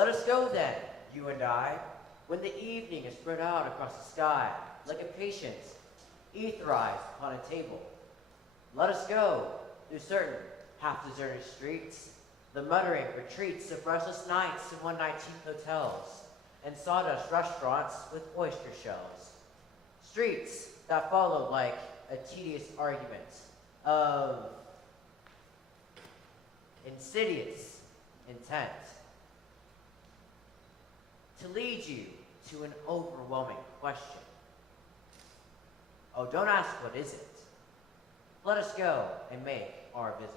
Let us go then, you and I, when the evening is spread out across the sky, like a patient etherized upon a table. Let us go through certain half-deserted streets, the muttering retreats of restless nights in one-night cheap hotels, and sawdust restaurants with oyster shells. Streets that followed like a tedious argument of insidious intent to lead you to an overwhelming question. Oh, don't ask what is it. Let us go and make our visit.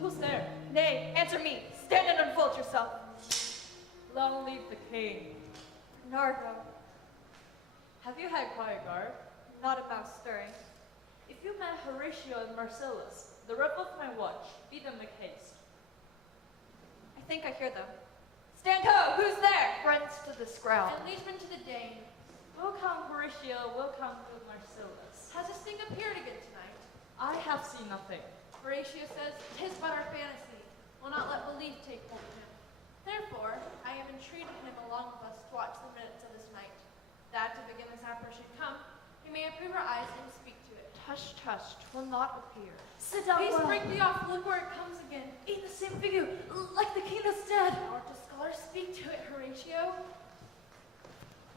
Who's there? Nay, answer me. Stand and unfold yourself. Long live the king. Nargo, Have you had quiet guard? not a mouse stirring. If you met Horatio and Marcellus, the rep of my watch, beat them make haste. I think I hear them. Stand ho! Who's there? Friends to this ground. And liegemen to the Dane. Welcome, Horatio. Welcome to Marcellus. Has this thing appeared again tonight? I have seen nothing. Horatio says, "'Tis but our fantasy. Will not let belief take hold of him. Therefore, I have entreated him along with us to watch the minutes of this night, that if again this hour should come, he may approve our eyes and speak to it. Tush, tush, 'twill not appear. Sit down. Peace, break thee off. Look where it comes again. In the same figure, like the king that's dead. Or to scholars speak to it, Horatio.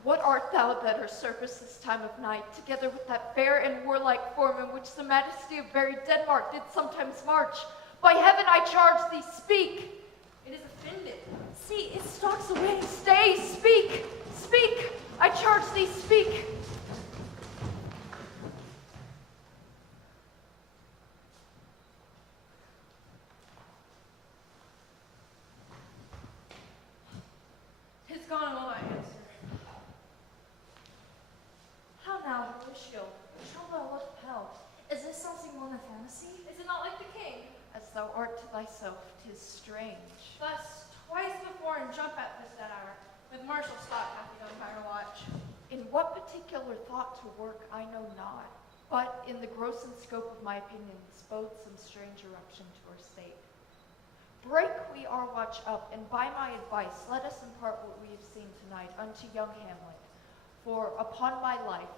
What art thou that are surface this time of night, together with that fair and warlike form in which the majesty of very Denmark did sometimes march? By heaven I charge thee, speak! It is offended. See, it stalks away. Stay, speak! Speak! I charge thee, speak! Tis gone and will not answer. How now, Horatio? Show thou look pale. Is this something more than fantasy? Is it not like the king? As thou art to thyself, 'tis strange. Thus, twice before and jump at this that hour, with martial stock hath he done fire watch. In what particular thought to work, I know not, but in the gross and scope of my opinions, both some strange eruption to our state. Break we our watch up, and by my advice, let us impart what we have seen tonight unto young Hamlet. For upon my life,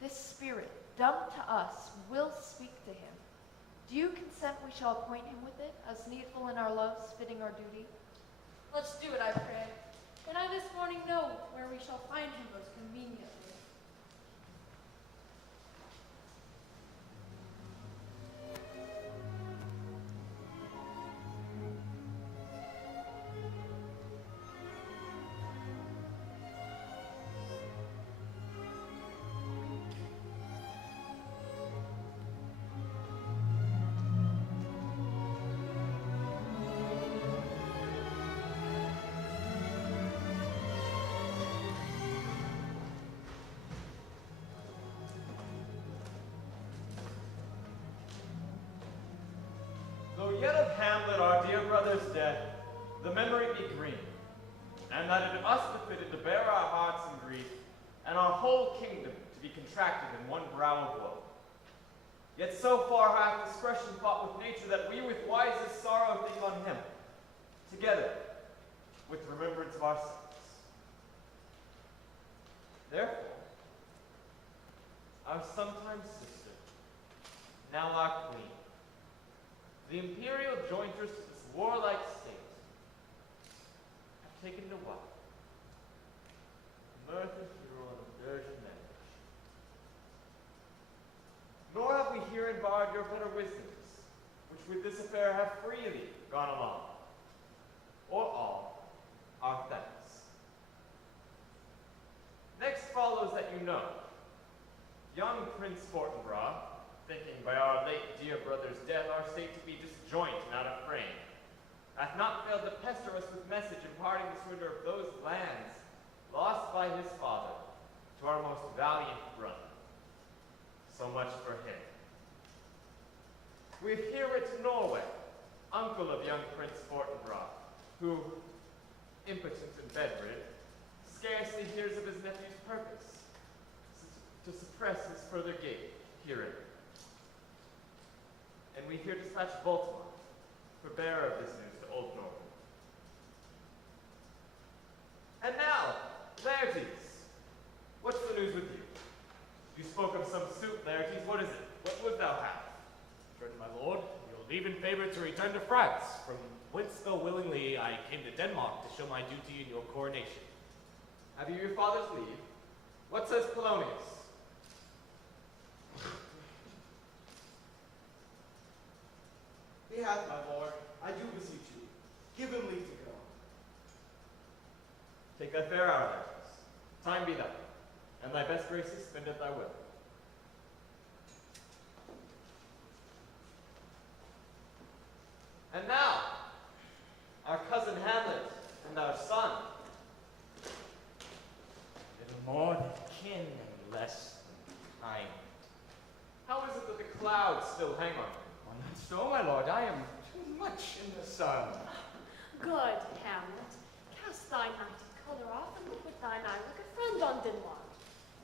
this spirit, dumb to us, will speak to him. Do you consent we shall acquaint him with it, as needful in our loves, fitting our duty? Let's do it, I pray. And I this morning know where we shall find him most conveniently. Though yet of Hamlet, our dear brother's death, the memory be green, and that it us befitted to bear our hearts in grief, and our whole kingdom to be contracted in one brow of woe. Yet so far hath discretion fought with nature that we with wisest sorrow think on him, together with remembrance of our sins. Therefore, our sometime sister, now our queen, the imperial jointers to this warlike state, have taken to wife mirth and hero and a virgin marriage. Nor have we herein barred your better wisdoms, which with this affair have freely gone along, or all our thanks. Next follows that you know, young Prince Fortinbras, thinking by our late dear brother's death our state to be disjoint and out of frame, hath not failed to pester us with message imparting the surrender of those lands lost by his father to our most valiant brother. So much for him. We have here writ Norway, uncle of young Prince Fortinbras, who, impotent and bedridden, scarcely hears of his nephew's purpose, to suppress his further gait herein. And we here dispatch Baltimore, for bearer of this news to Old Norton. And now, Laertes, what's the news with you? You spoke of some suit, Laertes. What is it? What would thou have? Friend, my lord, you'll leave in favor to return to France, from whence, though willingly, I came to Denmark to show my duty in your coronation. Have you your father's leave? What says Polonius? He hath, my lord. I do beseech you. Give him leave to go. Take thy fare out, Laertes. Time be done, and thy best graces spend at thy will. And now, our cousin Hamlet and our son. Little more than kin and less than kind. How is it that the clouds still hang on you? Oh, not so, my lord. I am too much in the sun. Good, Hamlet. Cast thy nighty color off, and look with thine eye like a friend on Denmark.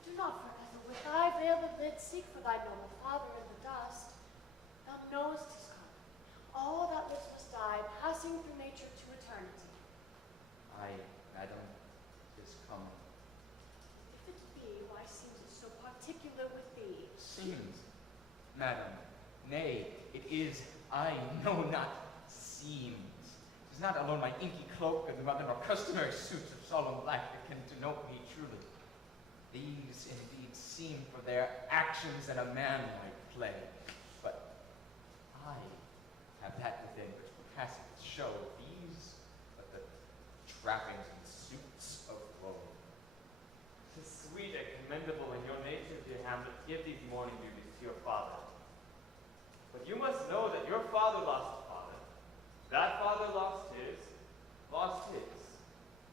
Do not forever with thy veiled lid seek for thy noble father in the dust. Thou knowest his coming. All that lives must die, passing through nature to eternity. Aye, madam, 'tis coming. If it be, why seems it so particular with thee? Seems, madam, nay, it is, I know not, seems. 'Tis not alone my inky cloak and rather nor customary suits of solemn black that can denote me truly. These indeed seem for their actions and a man might play, but I have that within which passeth show. These but the trappings and suits of woe. 'Tis sweet and commendable in your nature, dear Hamlet, to give these mourning duties to your father. But you must know that your father lost a father, that father lost his,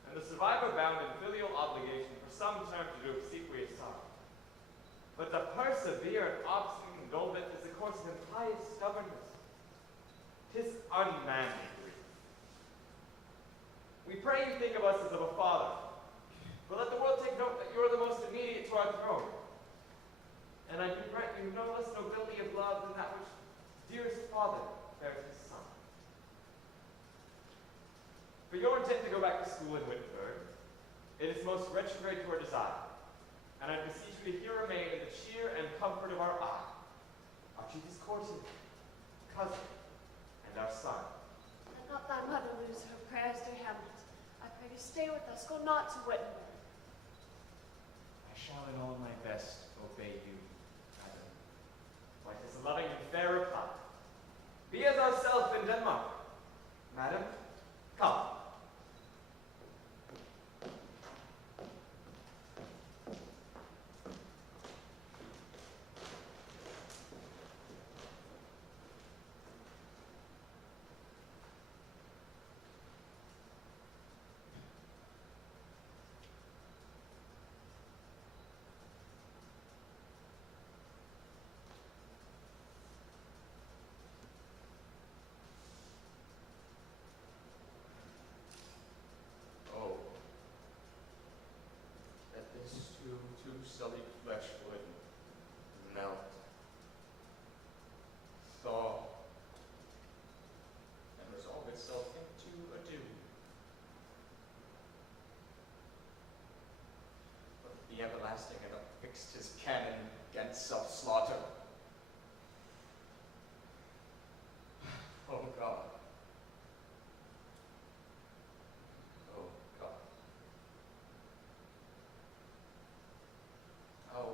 and the survivor bound in filial obligation for some term to do obsequious sorrow. But to persevere in obstinate indulgence is the course of impious stubbornness. 'Tis unmanly grief. We pray you think of us as of a father, but let the world take note that you are the most immediate to our throne. And I do grant you no less nobility of love than that which dearest father bears his son. For your intent to go back to school in Wittenberg, it is most retrograde to our desire, and I beseech you to here remain in the cheer and comfort of our eye, our chiefest courtier, cousin, and our son. Let not thy mother lose her prayers, dear Hamlet. I pray you stay with us, go not to Wittenberg. I shall in all my best obey you, madam. Why, 'tis a loving and fair reply. Be as ourself in Denmark. Madam, come. Oh, that this too sullied flesh would melt, thaw, and resolve itself into a dew. But the everlasting had affixed his cannon against self-slaughter. Oh God. Oh God. How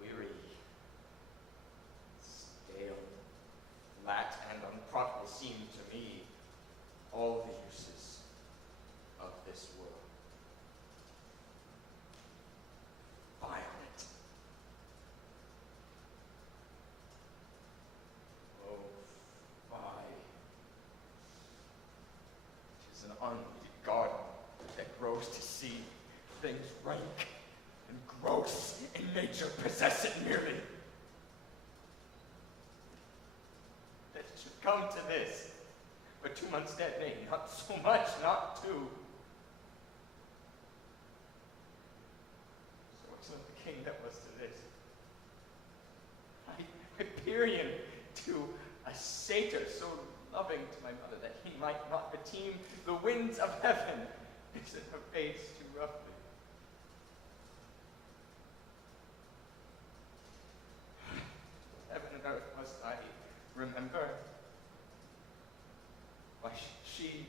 weary, stale, flat, and unprofitable seem to me all the uses of this world. Violent. Oh, fie. 'Tis an unweeded garden that grows to see things rank and gross in nature possess it merely. That it should come to this, but 2 months dead, nay, not so much, not 2. So excellent the king that was to this. Hyperion to a satyr so loving to my mother that he might not beteem the winds of heaven, visit her face too roughly. Heaven and earth must I remember. Why, she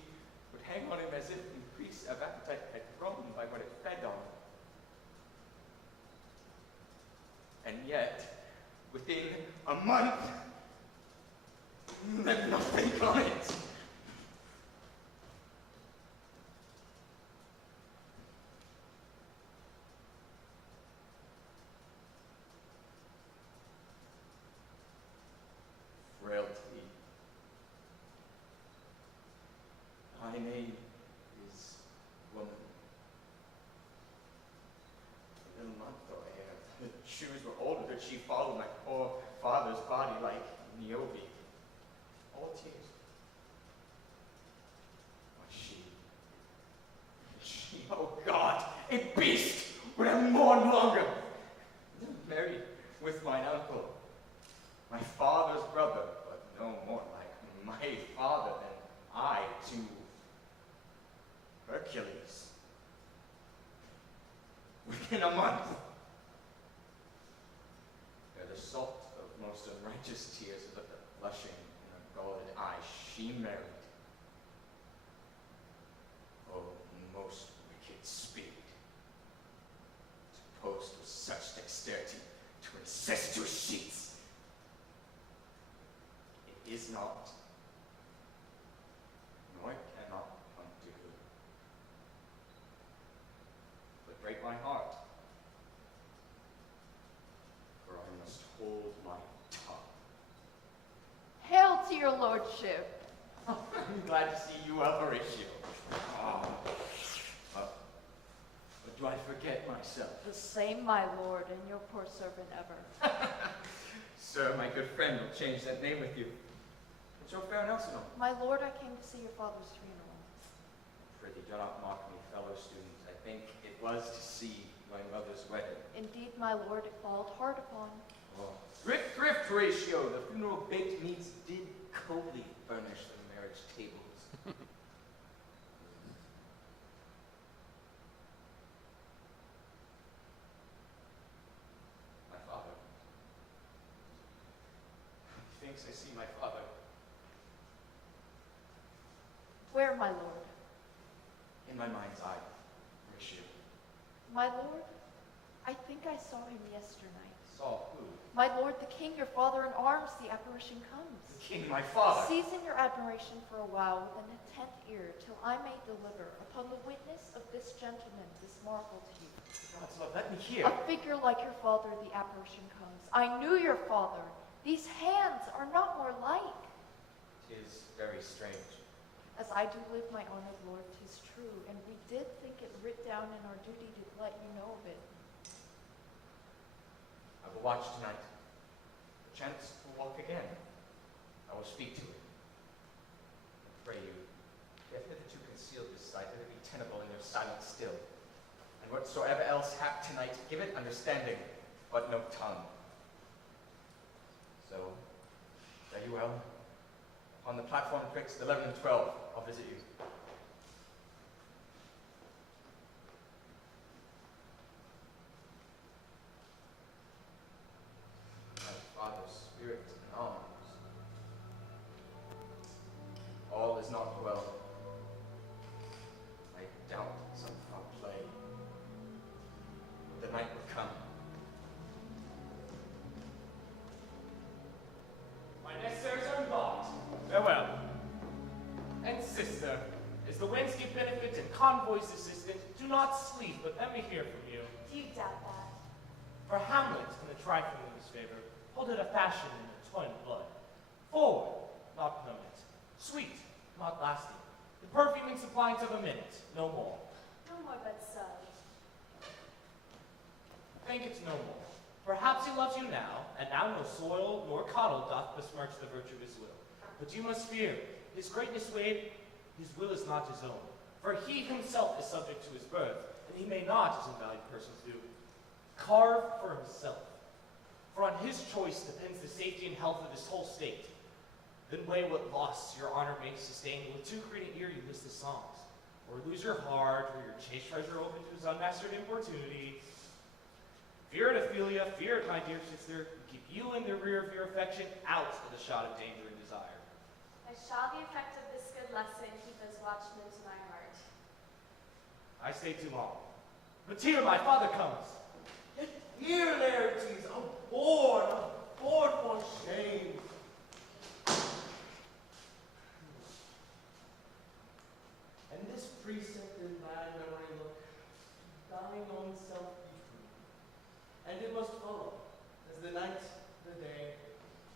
would hang on him as if increase of appetite had grown by what it fed on. And yet, within a month, there's nothing on it. Frailty. My name is woman. A little month though I have. The shoes were older that she followed my poor father's body like Niobe. All tears. But she, oh God, a beast would have mourned longer. Married with mine uncle, my father's brother, but no more like my father than I to Hercules. Within a month, ere the salt of most unrighteous tears of the blushing in her galled eye, she married. Oh, most wicked speed, to post with such dexterity to incestuous sheets. It is not, nor it cannot undo, but break my heart, for I must hold my tongue. Hail to your lordship. I'm glad to see you well, Horatio. But do I forget myself? The same, my lord, and your poor servant ever. Sir, my good friend will change that name with you. What's your fair Nelson on? My lord, I came to see your father's funeral. Prithee, do not mock me, fellow student. I think it was to see my mother's wedding. Indeed, my lord, it falled hard upon. Oh. Thrift, Horatio! The funeral baked meats did coldly furnish the marriage tables. My father. Methinks I see my father. Where, my lord? In my mind's eye, Horatio. My lord, I think I saw him yesternight. Saw who? My lord, the king, your father in arms, the apparition comes. The king, my father. Season your admiration for a while with an attent ear, till I may deliver, upon the witness of this gentleman, this marvel to you. God's love, let me hear. A figure like your father, the apparition comes. I knew your father. These hands are not more like. 'Tis very strange. As I do live, my honored lord, 'tis true, and we did think it writ down in our duty to let you know of it. I will watch tonight. Perchance will walk again. I will speak to it. I pray you, you have hitherto concealed this sight, let it be tenable in your silence still. And whatsoever else hap tonight, give it understanding, but no tongue. So, fare you well. On the platform twixt 11 and 12, I'll visit you. My father's spirit in arms. All is not well. I doubt some foul play. The night will come. My necessaries are embarked. Farewell. And sister, as the Wednesday benefit and convoy's assistant, do not sleep, but let me hear from you. Do you doubt that? For Hamlet, in the trifling in his favor, hold it a fashion in the toil blood. Forward, not permanent. Sweet, not lasting. The perfuming suppliance of a minute, no more. No more but so. Think it's no more. Perhaps he loves you now, and now no soil nor coddle doth besmirch the virtue of his will. But you must fear, his greatness weighed, his will is not his own. For he himself is subject to his birth, and he may not, as invalued persons do, carve for himself. For on his choice depends the safety and health of his whole state. Then weigh what loss your honor may sustain with too great an ear you list the songs, or lose your heart, or your chaste treasure open to his unmastered importunity. Fear it, Ophelia, fear it, my dear sister, keep you in the rear of your affection out of the shot of danger and desire. I shall the effect of this good lesson keep as watchmen to my heart. I stay too long. But here my father comes. Here, Laertes, aboard for shame. And this precept in thy memory look, thine own self be true. And it must follow, as the night, the day,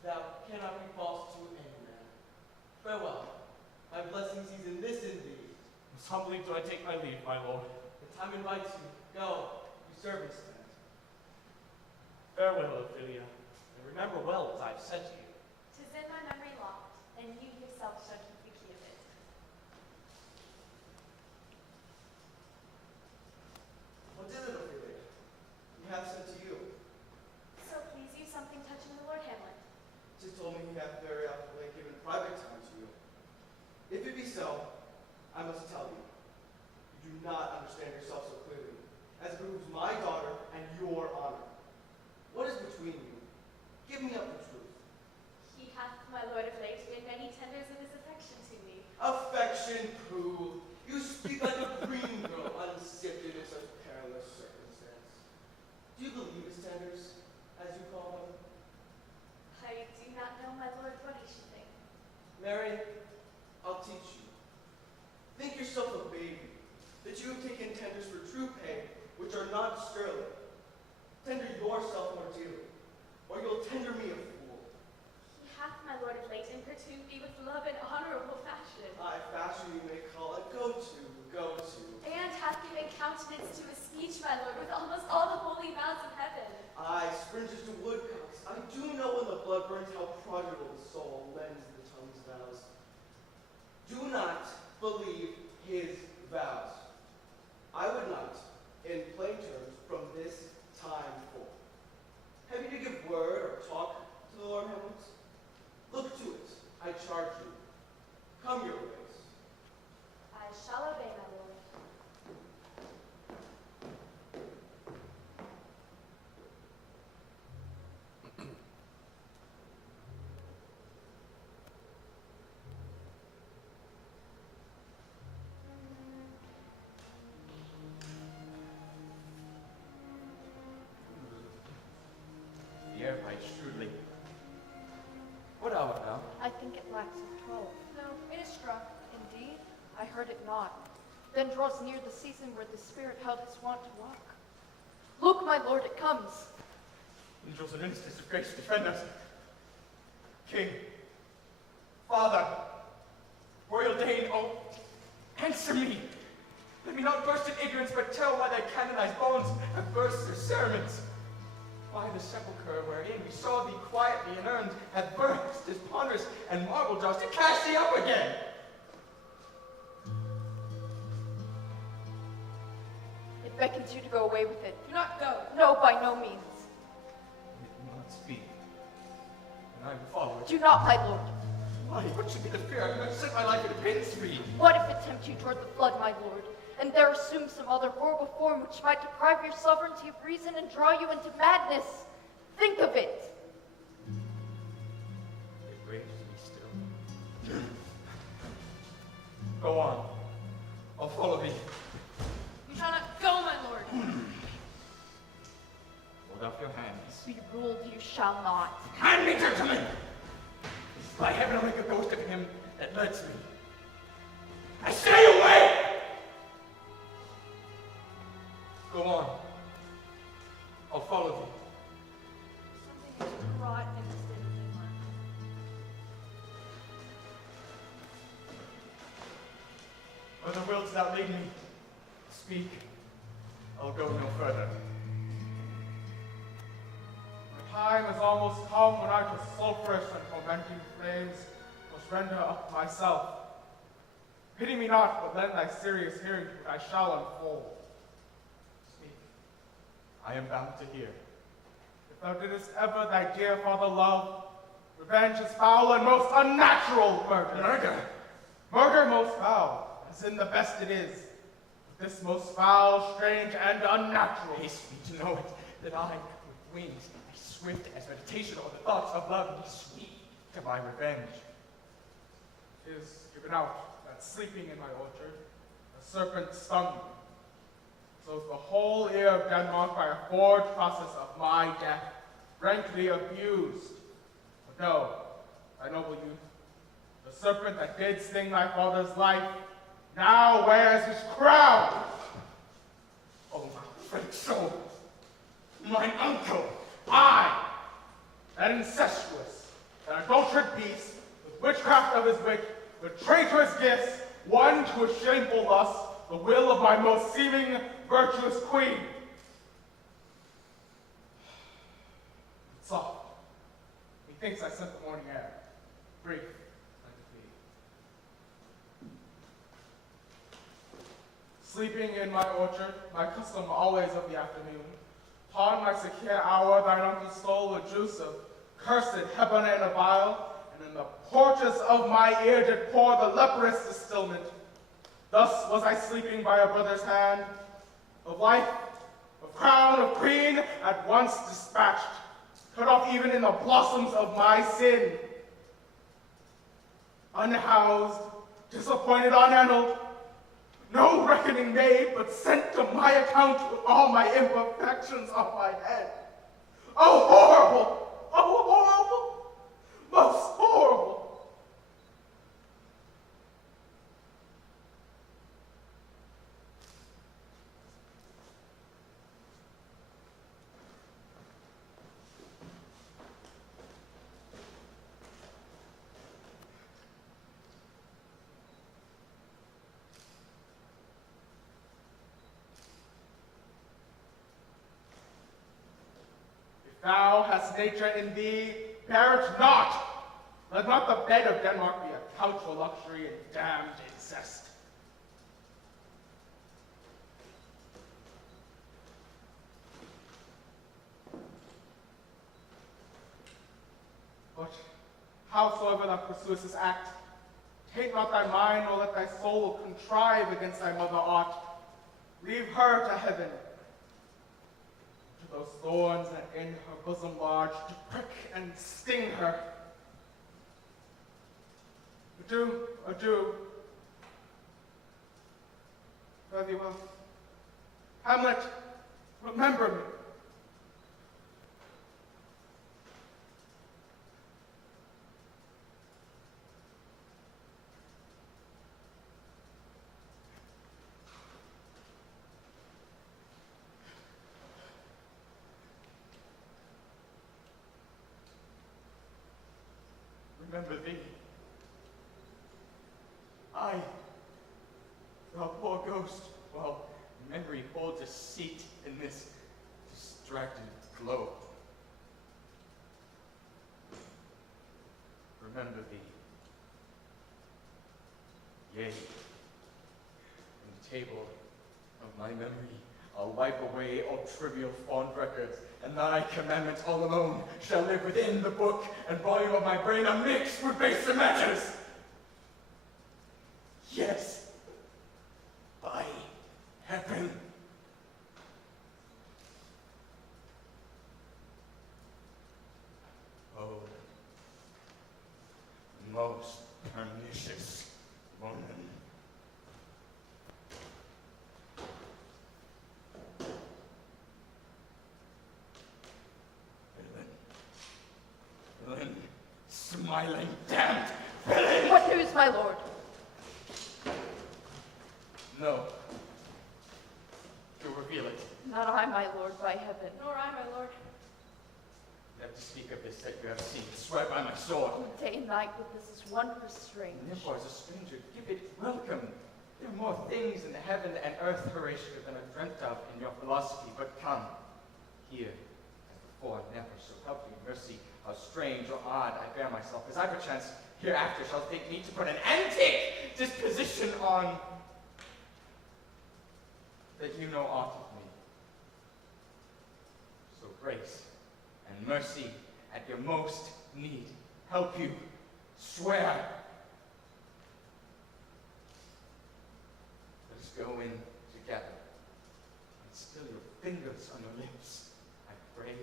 thou cannot be false to any man. Farewell, my blessing sees in this indeed. Most humbly do I take my leave, my lord. The time invites you. Go, you servants stand. Farewell, Ophelia, and remember well what I have said to you. 'Tis in my memory locked, and you yourself shall keep the key of it. What is it, Ophelia? He hath said to you. So please you something touching the Lord Hamlet. 'Tis told me he hath very often given private time to you. If it be so, I must tell you, you do not understand yourself so clearly, as behooves my daughter and your honor. What is between you? Give me up the truth. He hath, my lord of late, been many tenders of his affection to me. Affection, pooh. You speak like a green girl, unsifted in such perilous circumstance. Do you believe his tenders, as you call them? I do not know, my lord, what he should think. Mary, I'll teach you. Think yourself a baby, that you have taken tenders for true pay, which are not sterling. Tender yourself more dearly, or you'll tender me a fool. He hath, my lord of late, importuned me with love and honorable fashion. I fashion you may call it go to. And hath given countenance to a speech, my lord, with almost all the holy vows of heaven. Aye, springes to woodcocks. I do know when the blood burns how prodigal the soul lends the tongue's vows. Do not believe his vows. I would not, in plain terms, from this time forth. Have you to give word or talk to the Lord Hamlet? Look to it, I charge you. Come your ways. I shall obey, my lord. The air bites shrewdly. What hour now? I think it lacks of 12. No, it is struck. Indeed, I heard it not. Then draws near the season where the spirit held his wont to walk. Look, my lord, it comes. Angels and instants of grace defend us. King, Father, royal Dane, oh, answer me. Let me not burst in ignorance, but tell why thy canonized bones have burst their cerements. Why the sepulchre wherein we saw thee quietly inurned hath burst as ponderous and marble jaws to cast thee up again. It beckons you to go away with it. Do not go. No, by no means. It will not speak, and I will follow it. Do not, my lord. Why? What should be the fear? I would not set my life at a pin's fee. What if it tempt you toward the flood, my lord, and there assume some other horrible form which might deprive your sovereignty of reason and draw you into madness? Think of it. It rages me still. Go on. I'll follow thee. You shall not go, my lord. Hold up your hands. Be ruled you shall not. Hand me, gentlemen! By heaven, I'll make a ghost of him that lets me. I say away! Go on. I'll follow thee. Something is wrought in the state of Denmark. Whether wilt thou lead me? Speak. I'll go no further. The time is almost come when out of sulphurous and tormenting flames must render up myself. Pity me not, but lend thy serious hearing to what I shall unfold. Speak. I am bound to hear. If thou didst ever thy dear father love, revenge is foul and most unnatural murder. Murder? Murder most foul, as in the best it is. But this most foul, strange, and unnatural. Haste me to know it, that I, with wings as swift as meditation or the thoughts of love, be sweet to my revenge. 'Tis given out that sleeping in my orchard, a serpent stung me. So is the whole ear of Denmark by a forged process of my death, rankly abused. But no, thy noble youth, the serpent that did sting thy father's life, now wears his crown. Oh, my friend soul, mine uncle, I, that incestuous, that adulterate beast, with witchcraft of his wit, with traitorous gifts, won to a shameful lust, the will of my most seeming virtuous queen. Soft. Methinks I sent the morning air. Brief, like a flea. Sleeping in my orchard, my custom always of the afternoon, upon my secure hour thine uncle stole a juice of cursed Hebona in a vial, and in the porches of my ear did pour the leprous distilment. Thus was I sleeping by a brother's hand, of life, of crown, of queen, at once dispatched, cut off even in the blossoms of my sin. Unhoused, disappointed, unhandled, no reckoning made, but sent to my account with all my imperfections on my head. Oh, horrible! Oh, horrible! Most horrible! Thou hast nature in thee, bear it not. Let not the bed of Denmark be a couch for luxury and damned incest. But howsoever thou pursuest this act, take not thy mind, nor let thy soul contrive against thy mother aught. Leave her to heaven, those thorns that in her bosom lodge to prick and sting her. Adieu, adieu. Fare thee well. Hamlet, remember me. Remember thee. I, thou poor ghost, while memory holds a seat in this distracted globe. Remember thee. Yea, from the table of my memory, I'll wipe away all trivial fond records, and thy commandments all alone shall live within the book and volume of my brain, unmixed with baser matters. Yes, by heaven. Oh, most pernicious woman. Villain, smiling, damned villain! What news, my lord? No. To reveal it. Not I, my lord, by heaven. Nor I, my lord. Never to speak of this that you have seen. Swear by my sword. Oh, day and night, but this is wondrous strange. Nympho is a stranger. Give it welcome. There are more things in the heaven and earth, Horatio, than are dreamt of in your philosophy. But come, here, as before, never, so help me mercy, how strange or odd I bear myself, as I perchance hereafter shall take me to put an antic disposition on, that you know aught of me. So grace and mercy at your most need help you. Swear. Let us go in together. And still your fingers on your lips, I pray.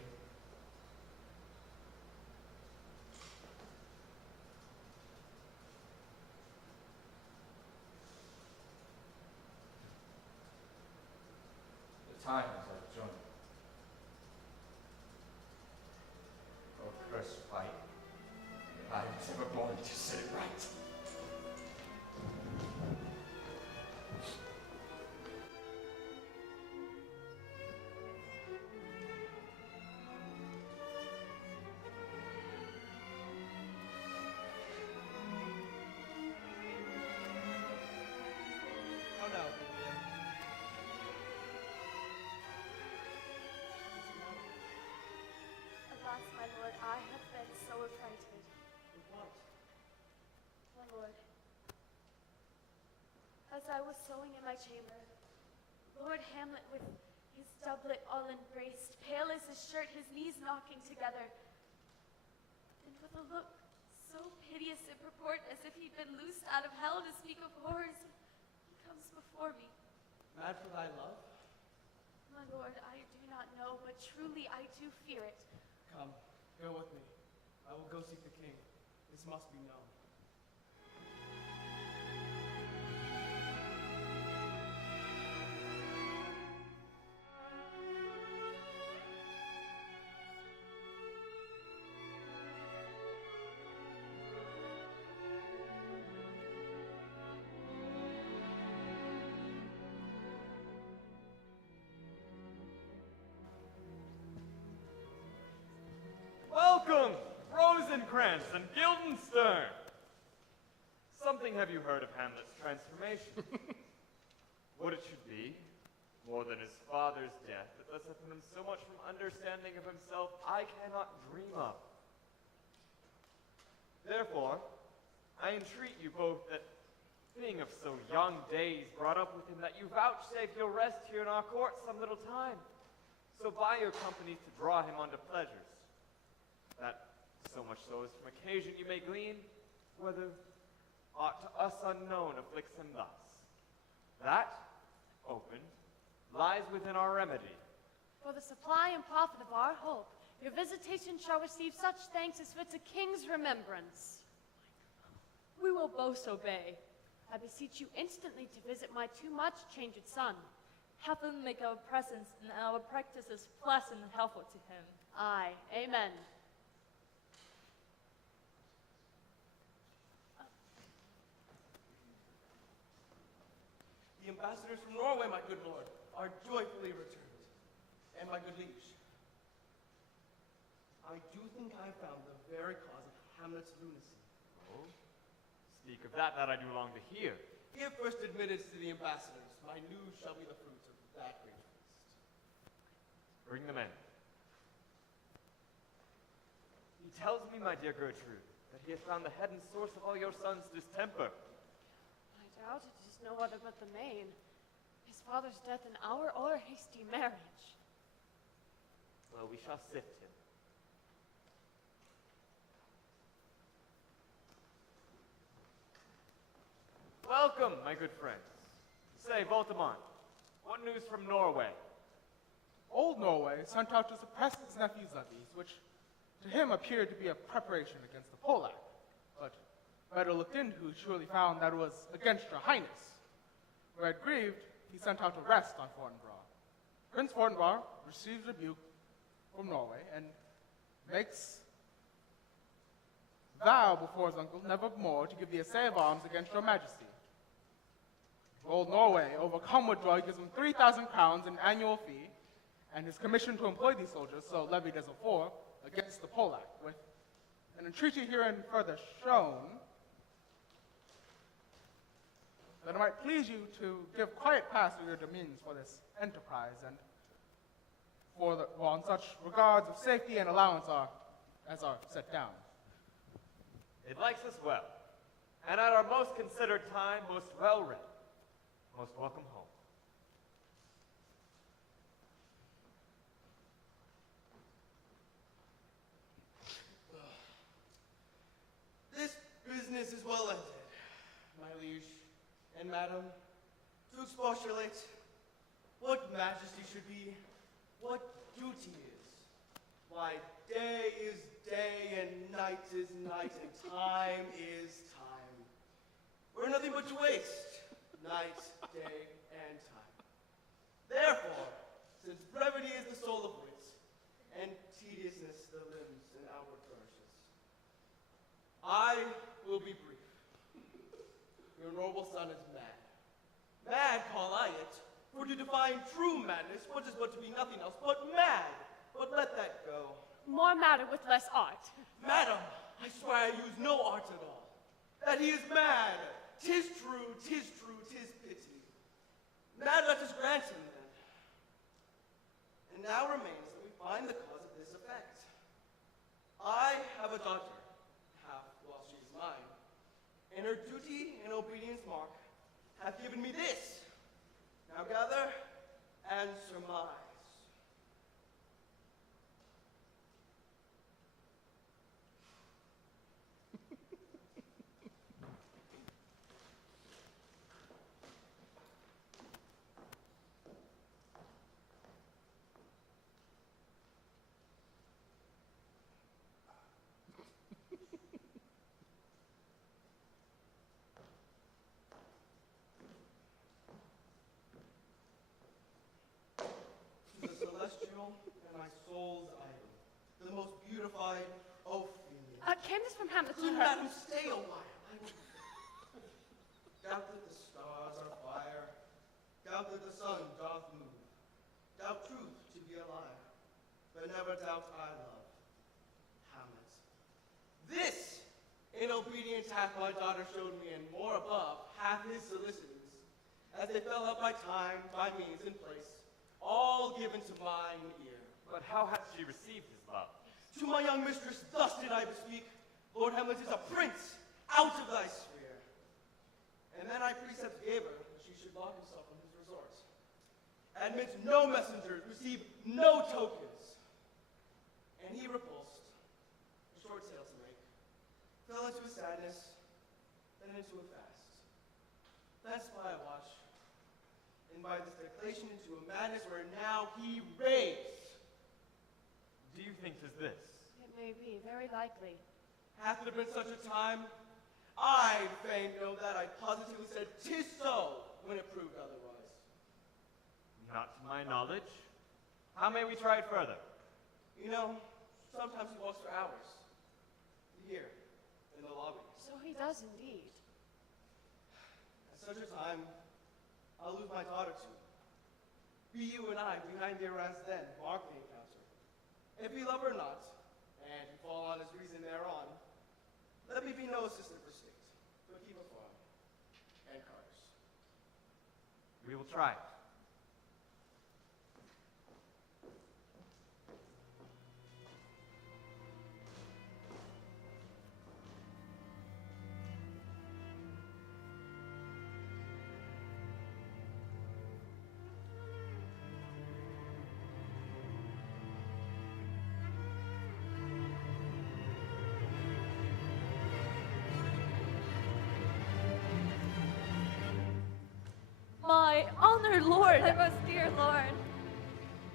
The time is our journey. Oh, cursed fight. I was ever born to set it right. How now, Julia? Alas, my lord, I have been so affrighted. With what? My lord, as I was sewing in my chamber, Lord Hamlet with his doublet all embraced, pale as his shirt, his knees knocking together, and with a look so piteous in purport as if he'd been loosed out of hell to speak of horrors, he comes before me. Mad for thy love? My lord, I do not know, but truly I do fear it. Come, go with me. I will go seek the king. This must be known. Welcome, Rosencrantz and Guildenstern. Something have you heard of Hamlet's transformation? What it should be, more than his father's death, that thus hath him so much from understanding of himself I cannot dream of. Therefore, I entreat you both that, being of so young days brought up with him, that you vouchsafe your rest here in our court some little time, so by your company to draw him unto pleasures, that so much so as from occasion you may glean whether aught to us unknown afflicts him thus. That, opened, lies within our remedy. For the supply and profit of our hope, your visitation shall receive such thanks as fits a king's remembrance. We will both obey. I beseech you instantly to visit my too much changed son. Heaven make our presence and our practices pleasant and helpful to him. Aye, amen. The ambassadors from Norway, my good lord, are joyfully returned. And my good liege, I do think I found the very cause of Hamlet's lunacy. Oh, speak of that I do long to hear. Give first admittance to the ambassadors. My news shall be the fruits of that great feast. Bring them in. He tells me, my dear Gertrude, that he has found the head and source of all your son's distemper. I doubt it is no other but the main. His father's death in our or hasty marriage. Well, we shall sift him. Welcome, my good friends. Say, Voltimand, what news from Norway? Old Norway sent out to suppress his nephew's levies, which to him appeared to be a preparation against the Polack. But better looked into, surely found that it was against your highness. Where it grieved, he sent out arrest on Fortinbras. Prince Fortinbras receives rebuke from Norway and makes vow before his uncle nevermore to give the assay of arms against your majesty. Old Norway, overcome with joy, gives him 3,000 crowns in annual fee, and his commission to employ these soldiers, so levied as afore, against the Polack, with an entreaty herein further shown that it might please you to give quiet pass to your demeans for this enterprise, and on such regards of safety and allowance as are set down. It likes us well, and at our most considered time, most well-read, most welcome home. This business is well ended, my liege and madam. To expostulate what majesty should be, what duty is. Why, day is day and night is night and time is time. We're nothing but to waste, night, day, and time. Therefore, since brevity is the soul of wit, and tediousness the limbs and outward flourishes, I will be brief. Your noble son is mad. Mad call I it, for to define true madness, what is but to be nothing else but mad. But let that go. More matter with less art. Madam, I swear I use no art at all. That he is mad. 'Tis true, 'tis true, 'tis pity. Mad let us grant him then. And now remains that we find the cause of this effect. I have a daughter, half while she is mine, and her duty and obedience mark hath given me this. Now gather and surmise. The celestial and my soul's idol, the most beautified Ophelia. Came this from Hamlet to her? Madam, stay a while. I will. Doubt that the stars are fire. Doubt that the sun doth move. Doubt truth to be a liar. But never doubt I love Hamlet. This in obedience hath my daughter showed me, and more above hath his solicitudes, as they fell out by time, by means, and place, all given to mine ear. But how hath she received his love? To my young mistress thus did I bespeak, Lord Hamlet is a prince, out of thy sphere. And then I precepts gave her that she should lock himself from his resort. Admit no messengers, receive no tokens. And he repulsed, a short tale to make, fell into a sadness, then into a fast. Thence by a watch, and by this declaration into a madness where now he raves. Do you think 'tis this? It may be, very likely. Hath there been such a time? I fain know that I positively said 'tis so when it proved otherwise. Not to my knowledge. How may we try it further? You know, sometimes he walks for hours. Here, in the lobby. So he does indeed. At such a time, I'll lose my daughter too. Be you and I behind the arras then, mark the encounter. If he love her not, and he fall on his reason thereon, let me be no assistant for state, but keep a farm and carters. We will try it. My honored lord! My most dear lord.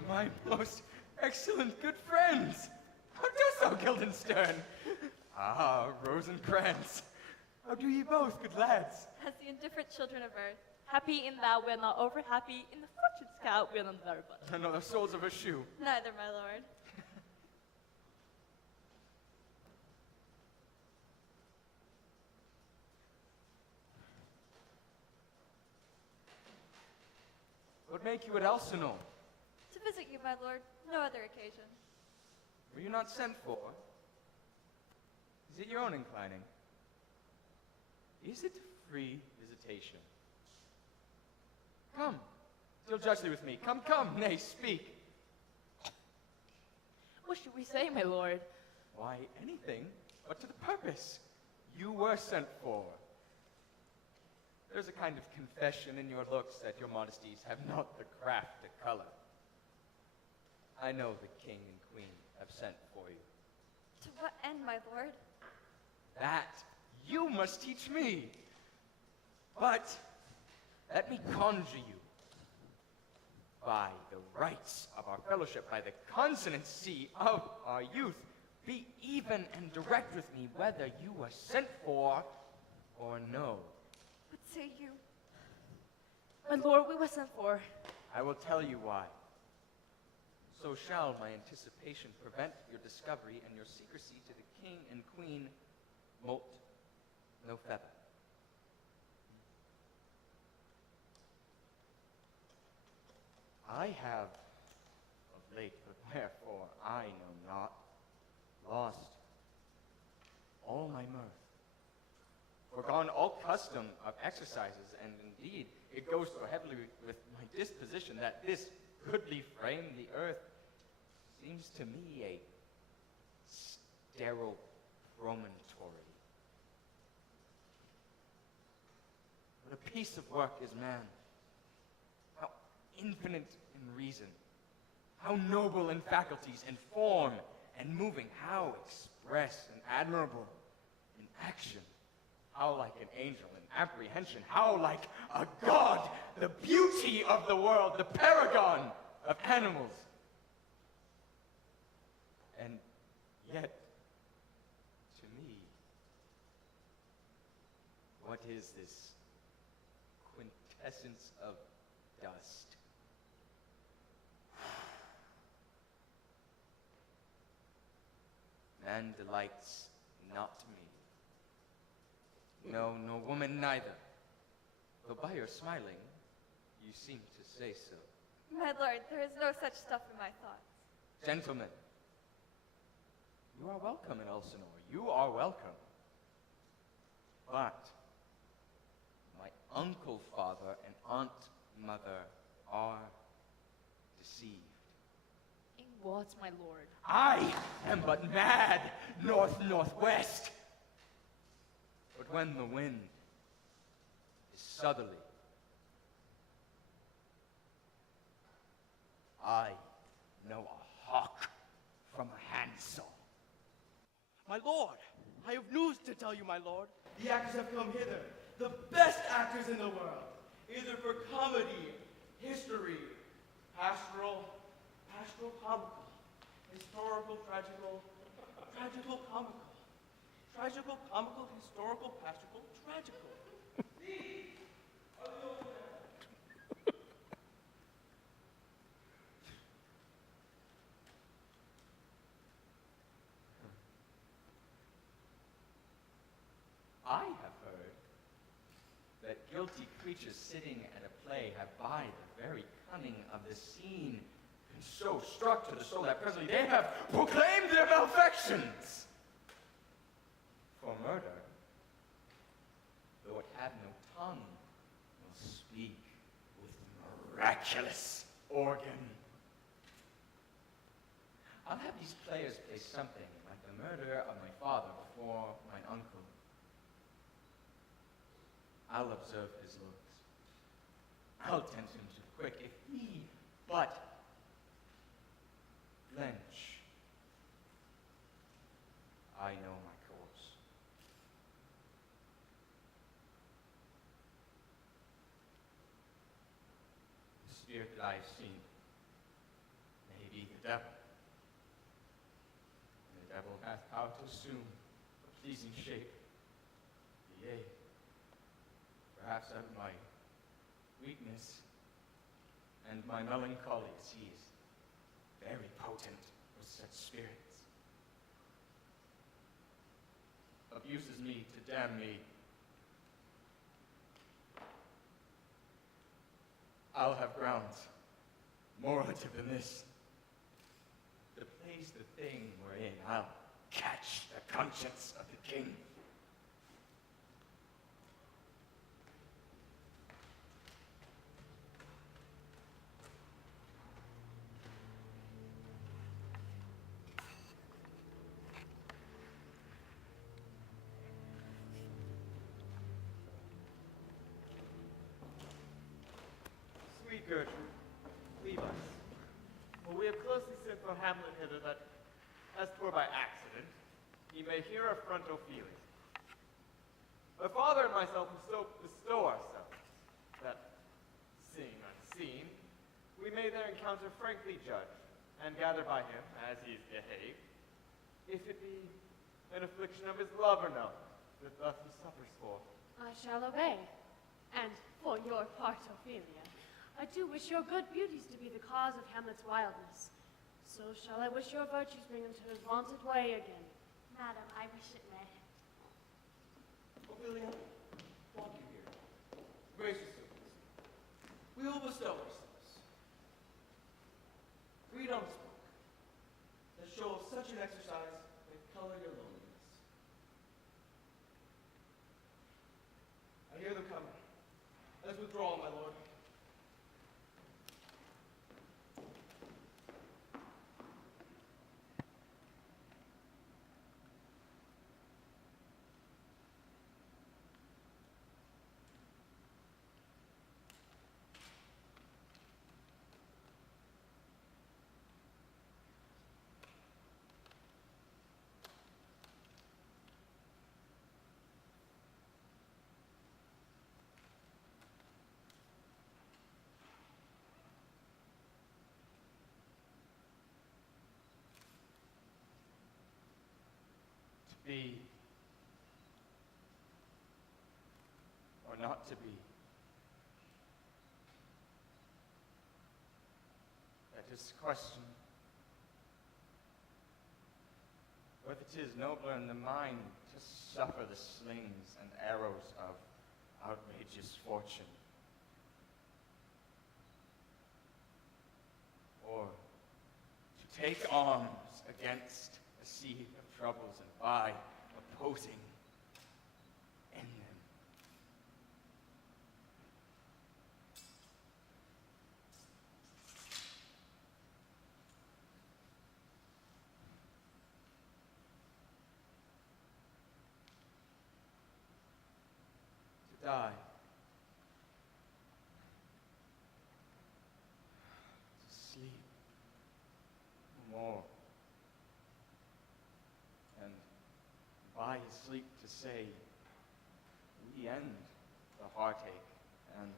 My most excellent good friends. How do so, Guildenstern? Ah, Rosencrantz. How do ye both, good lads? As the indifferent children of earth, happy in that we're not over happy, in the fortune scout we're none very but. I know the soles of a shoe. Neither, my lord. What make you at Elsinore? To visit you, my lord, no other occasion. Were you not sent for? Is it your own inclining? Is it free visitation? Come, deal justly with me. Come, come, nay, speak. What should we say, my lord? Why, anything but to the purpose. were sent for. There's a kind of confession in your looks that your modesties have not the craft to color. I know the king and queen have sent for you. To what end, my lord? That you must teach me. But let me conjure you. By the rights of our fellowship, by the consonancy of our youth, be even and direct with me whether you were sent for or no. What say you? My lord, we were sent for. I will tell you why. So shall my anticipation prevent your discovery and your secrecy to the king and queen moult no feather. I have of late, but wherefore I know not, lost all my mirth, forgone all custom of exercises, and indeed it goes so heavily with my disposition that this goodly frame, the earth, seems to me a sterile promontory. What a piece of work is man! How infinite in reason, how noble in faculties, in form and moving, how express and admirable in action, how like an angel in apprehension, how like a god, the beauty of the world, the paragon of animals. And yet, to me, what is this quintessence of dust? Man delights not me. No, no woman neither. Though by your smiling, you seem to say so. My lord, there is no such stuff in my thoughts. Gentlemen, you are welcome in Elsinore. You are welcome. But my uncle father and aunt mother are deceived. In what, my lord? I am but mad north-northwest. But when the wind is southerly, I know a hawk from a handsaw. My lord, I have news to tell you, my lord. The actors have come hither, the best actors in the world, either for comedy, history, pastoral comical, historical, tragical comical, tragical comical, historical, pastoral, tragical. These are the old men. I have heard that guilty creatures sitting at a play have by the very cunning of the scene been so struck to the soul that presently they have proclaimed their malefactions. For murder, though it had no tongue, will speak with miraculous organ. I'll have these players play something like the murder of my father before mine uncle. I'll observe his looks. I'll tempt him to quick if he but flinch. I know my course. The spirit that I have seen may be the devil. And the devil hath power to assume a pleasing shape. Yea, perhaps out of my weakness and my melancholy, he is very potent with such spirits. Abuses me to damn me. I'll have grounds more relative than this. The play's the thing wherein I'll catch the conscience of the king. Gertrude, leave us. For we have closely sent for Hamlet hither that, as 'twere by accident, he may here affront Ophelia. My father and myself who so bestow ourselves, that, seeing unseen, we may their encounter frankly judge, and gather by him, as he is behaved, if it be an affliction of his love or no, that thus he suffers for. I shall obey. And for your part, Ophelia, I do wish your good beauties to be the cause of Hamlet's wildness. So shall I wish your virtues bring him to his wonted way again. Madam, I wish it may. Ophelia, walk you here. Gracious servants, we will bestow ourselves. Read on this book. The show of such an exercise may color your loneliness. I hear them coming. Let's withdraw, my lord. Be or not to be. That is the question. Or if it is nobler in the mind to suffer the slings and arrows of outrageous fortune, or to take arms against a sea of troubles and by opposing in them. To die. To sleep. No more. And by his sleep to say, we end the heartache and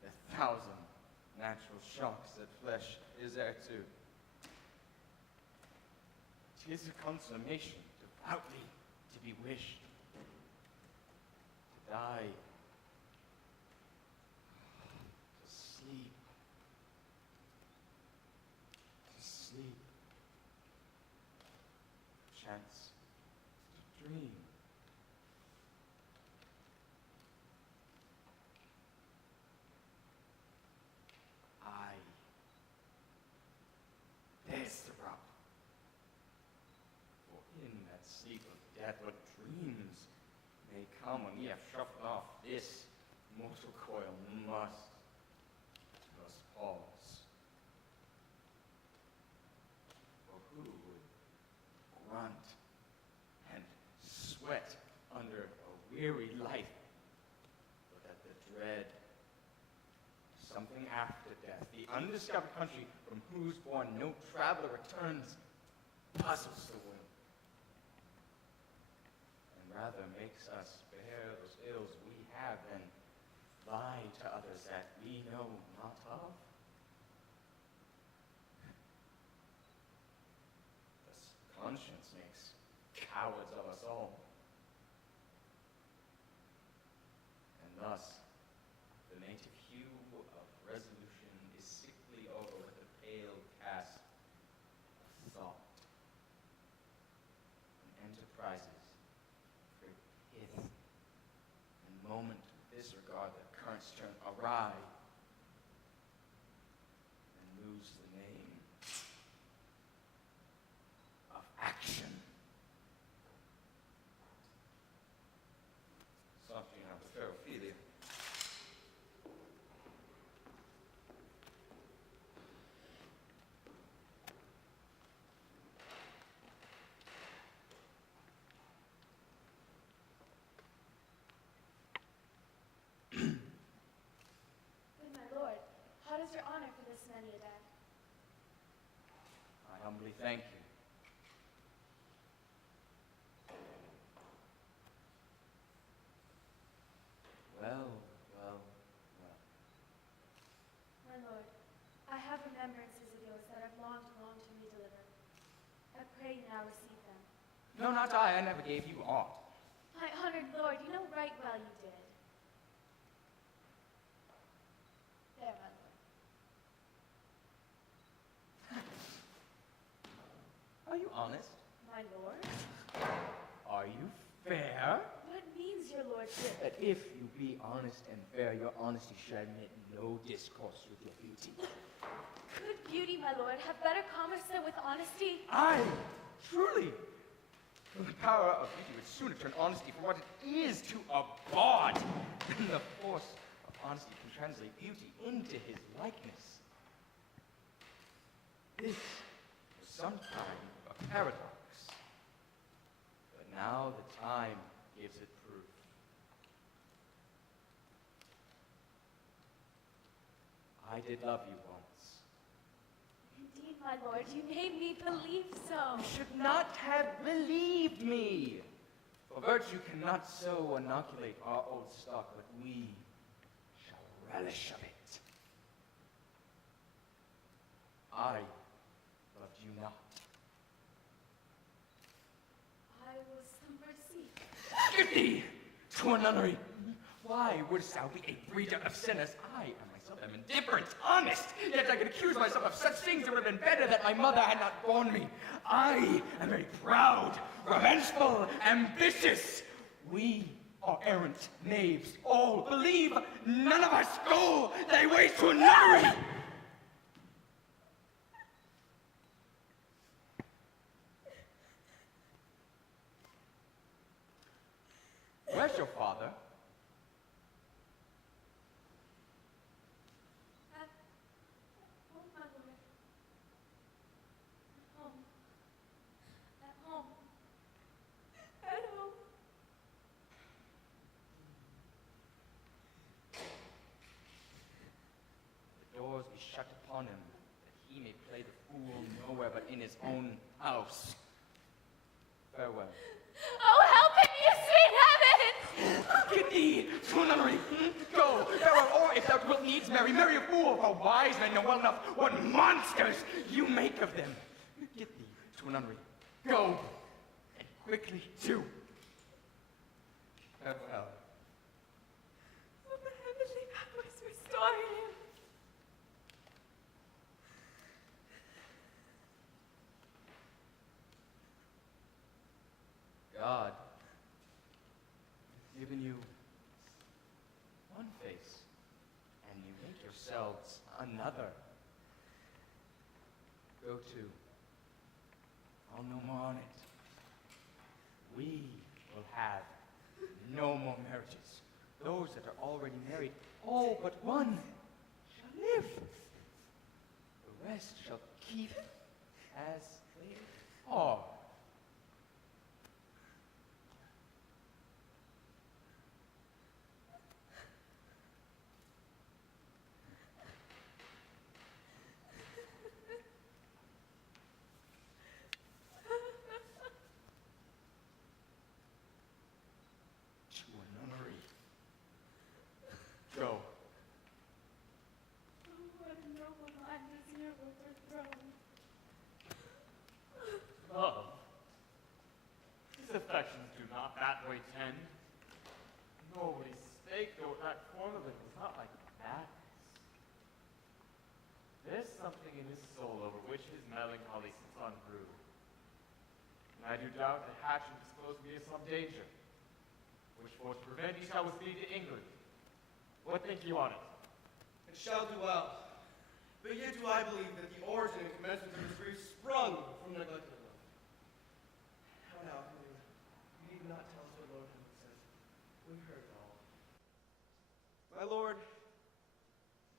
the 1,000 natural shocks that flesh is heir to. 'Tis a consummation devoutly to be wished. To die, to sleep, to sleep, chance to dream. There's the rub. For in that sleep of death, what dreams may come when we have shuffled off this mortal coil must pause. For who would grunt and sweat under a weary life, but that the dread something after death, the undiscovered country from whose bourne no traveler returns, puzzles the will, and rather makes us bear those ills we have than lie to others that we know not of. Thus conscience makes cowards of us all, and thus the native hue of resolution is sickly over with a pale cast of thought, and enterprises for pith and moment to disregard the currents turn awry and lose the name of action. Something of the fair Ophelia. Then, my lord, how does your any a day. I humbly thank you. Well. My lord, I have remembrances of yours that I've longed to me deliver. I pray you now receive them. No, not I. I never gave you aught. My honored lord, you know right well you did. There, my lord. Are you honest? My lord? Are you fair? What means your lordship? That if you be honest and fair, your honesty shall admit no discourse with your beauty. Could beauty, my lord, have better commerce than with honesty? Aye, truly. The power of beauty would sooner turn honesty for what it is to a bawd than the force of honesty can translate beauty into his likeness. This was sometime a paradox, but now the time gives it proof. I did love you once. Indeed, my lord, you made me believe so. You should not have believed me. For virtue cannot so inoculate our old stock, but we shall relish of it. I loved you not. I was mercy. Get thee to a nunnery. Why wouldst thou be a breeder of sinners? I myself am indifferent, honest, yet I could accuse myself of such things that would have been better that my mother had not borne me. I am very proud, revengeful, ambitious. We are errant knaves, all believe none of us go thy ways to a nunnery. Where's your father? At home, my lord. At home. At home. At home. The doors be shut upon him, that he may play the fool nowhere but in his own house. Farewell. Oh, help him, you sweet heavens! Get thee to a nunnery. Go, farewell, or if thou wilt needs marry a fool, for wise men know well enough what monsters you make of them. Get thee to a nunnery. Go, and quickly too. Farewell. Oh, the heavenly powers restore him. God has given you one face, and you make yourselves another. Go to. I'll no more on it. We will have no more marriages. Those that are already married, all but one, shall live. The rest shall keep as they are. Go. Oh, what a noble mind is here overthrown. Love. These affections do not that way tend. Nobody spake, though that formerly was not like that. There's something in his soul over which his melancholy sits unbrewed. And I do doubt that Hatcham disclosed me of some danger, which for to prevent he shall with me to England. What think you on it? It shall do well. But yet do I believe that the origin and commencement of his grief sprung from neglect of love. How now, Henry? You need not tell us what Lord Hamlet says. We heard it all. My lord,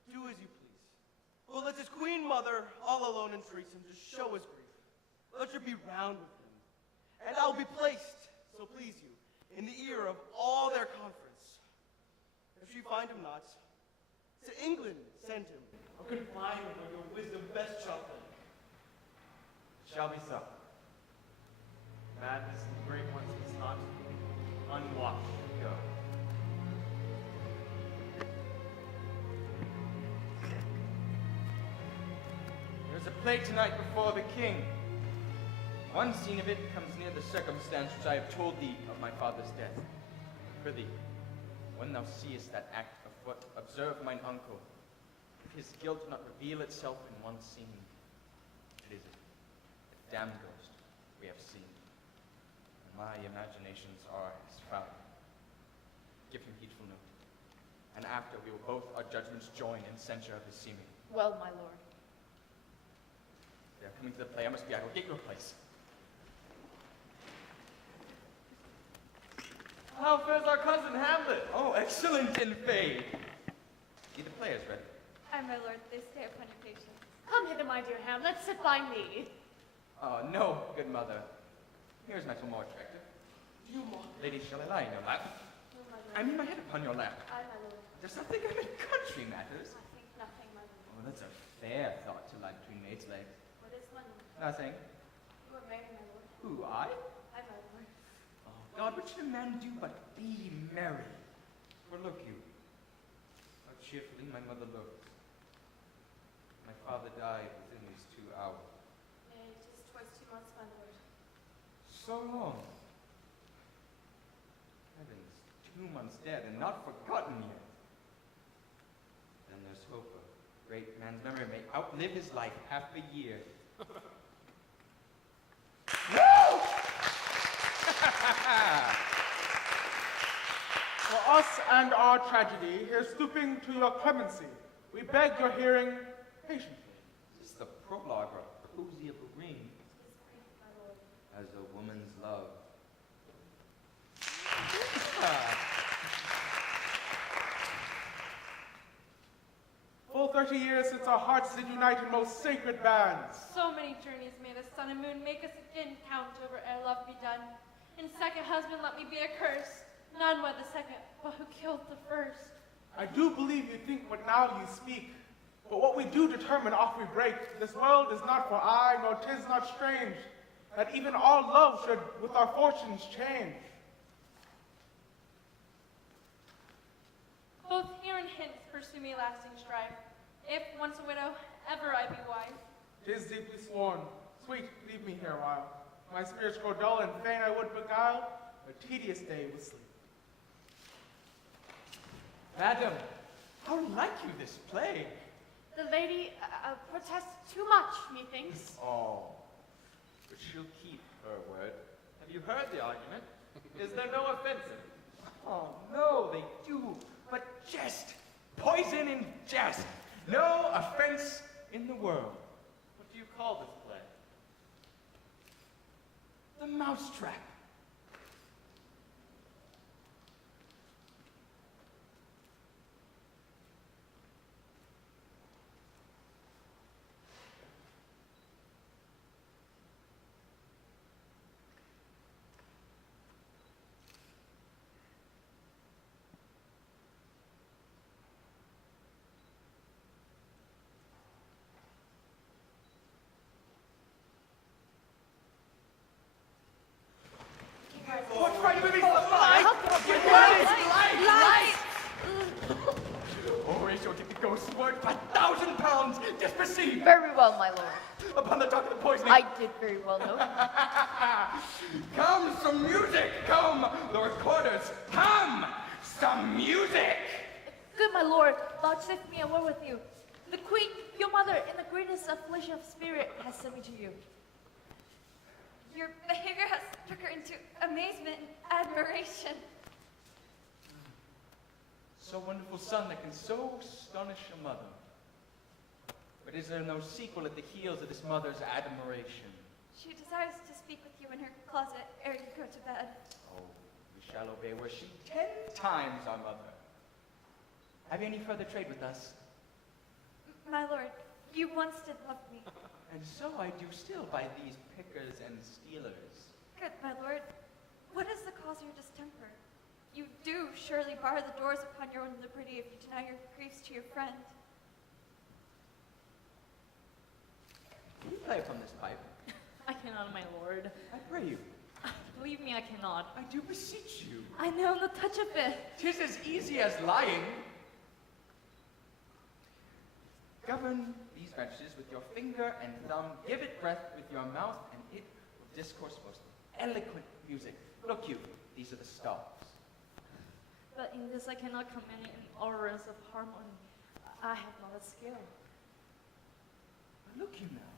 do as you please. Well, let his queen mother all alone entreat him to show his grief. Let her be round with him. And I'll be placed, so please you, in the ear of all their conference. If she find him not, to England send him, or confine him where your wisdom best shall think. It shall be so. Madness in the great ones must not unwatched go. There's a play tonight before the king. One scene of it comes near the circumstance which I have told thee of my father's death. Prithee, when thou seest that act afoot, observe mine uncle. If his guilt do not reveal itself in one scene, it is a damned ghost we have seen. And my imaginations are his foul. Give him heedful note, and after we will both our judgments join in censure of his seeming. Well, my lord. They are coming to the play. I must be idle. Get your place. How fares our cousin Hamlet? Oh, excellent in fade. See, the play is ready. Aye, my lord, they stay upon your patience. Come hither, my dear Hamlet, sit by me. No, good mother. Here's my more attractive. You mock. Lady, shall I lie in your lap? Oh, my lord. I mean my head upon your lap. Aye, my lord. Dost not think I'm in country matters? I think nothing, my lord. Oh, that's a fair thought to lie between maid's legs. What is my lord? Nothing. You are married, my lord. Who, I? Aye, my lord. Oh, God, what should a man do but be merry? For look you, how cheerfully my mother looks. My father died within these 2 hours. Nay, it is twice 2 months, my lord. So long. Heavens, 2 months dead and not forgotten yet. Then there's hope a great man's memory may outlive his life half a year. No! For us and our tragedy, here stooping to your clemency, we beg your hearing patiently. Is this the prologue or Posy of the Green? It is brief, my lord. As a woman's love. Full 30 years since our hearts did unite in most sacred bands. So many journeys may the sun and moon make us again count over ere love be done. In second husband let me be accursed. None wed the second, but who killed the first. I do believe you think what now you speak, but what we do determine oft we break. This world is not for aye, nor 'tis not strange, that even our love should with our fortunes change. Both here and hence pursue me lasting strife. If once a widow, ever I be wife. 'Tis deeply sworn. Sweet, leave me here a while. My spirits grow dull, and fain I would beguile a tedious day with sleep. Madam, how like you this play? The lady protests too much, methinks. Oh, but she'll keep her word. Have you heard the argument? Is there no offense in it? Oh, no, they do. But jest, poison in jest. No offense in the world. What do you call this play? The Mousetrap. What's right with me? Light! Horatio, take the ghost's word for 1,000 pounds, disperceive. Very well, my lord. Upon the talk of the poisoning. I did very well note. Come, some music! Come, the recorders! Come! Some music! Good my lord, vouchsafe me a word with you. The queen, your mother, in the greatest affliction of spirit, has sent me to you. Your behavior has struck her into amazement and admiration. So wonderful son that can so astonish a mother. But is there no sequel at the heels of this mother's admiration? She desires to speak with you in her closet ere you go to bed. Oh, we shall obey were she 10 times our mother. Have you any further trade with us? My lord, you once did love me. And so I do still by these pickers and stealers. Good, my lord. What is the cause of your distemper? You do surely bar the doors upon your own liberty if you deny your griefs to your friend. Can you play upon this pipe? I cannot, my lord. I pray you. Believe me, I cannot. I do beseech you. I know the touch of it. 'Tis as easy as lying. Govern these branches with your finger and thumb. Give it breath with your mouth, and it will discourse most eloquent music. Look you, these are the stars. But in this I cannot command an utterance of harmony. I have not a skill. But look you now.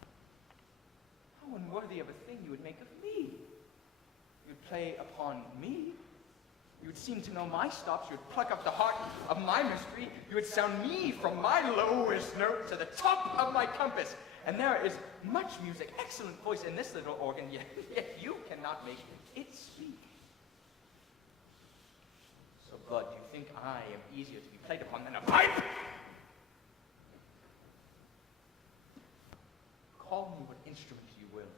How unworthy of a thing you would make of me. You'd play upon me. You would seem to know my stops. You would pluck up the heart of my mystery. You would sound me from my lowest note to the top of my compass. And there is much music, excellent voice in this little organ, yet you cannot make it speak. So, Blood, you think I am easier to be played upon than a pipe? Call me what instrument you will.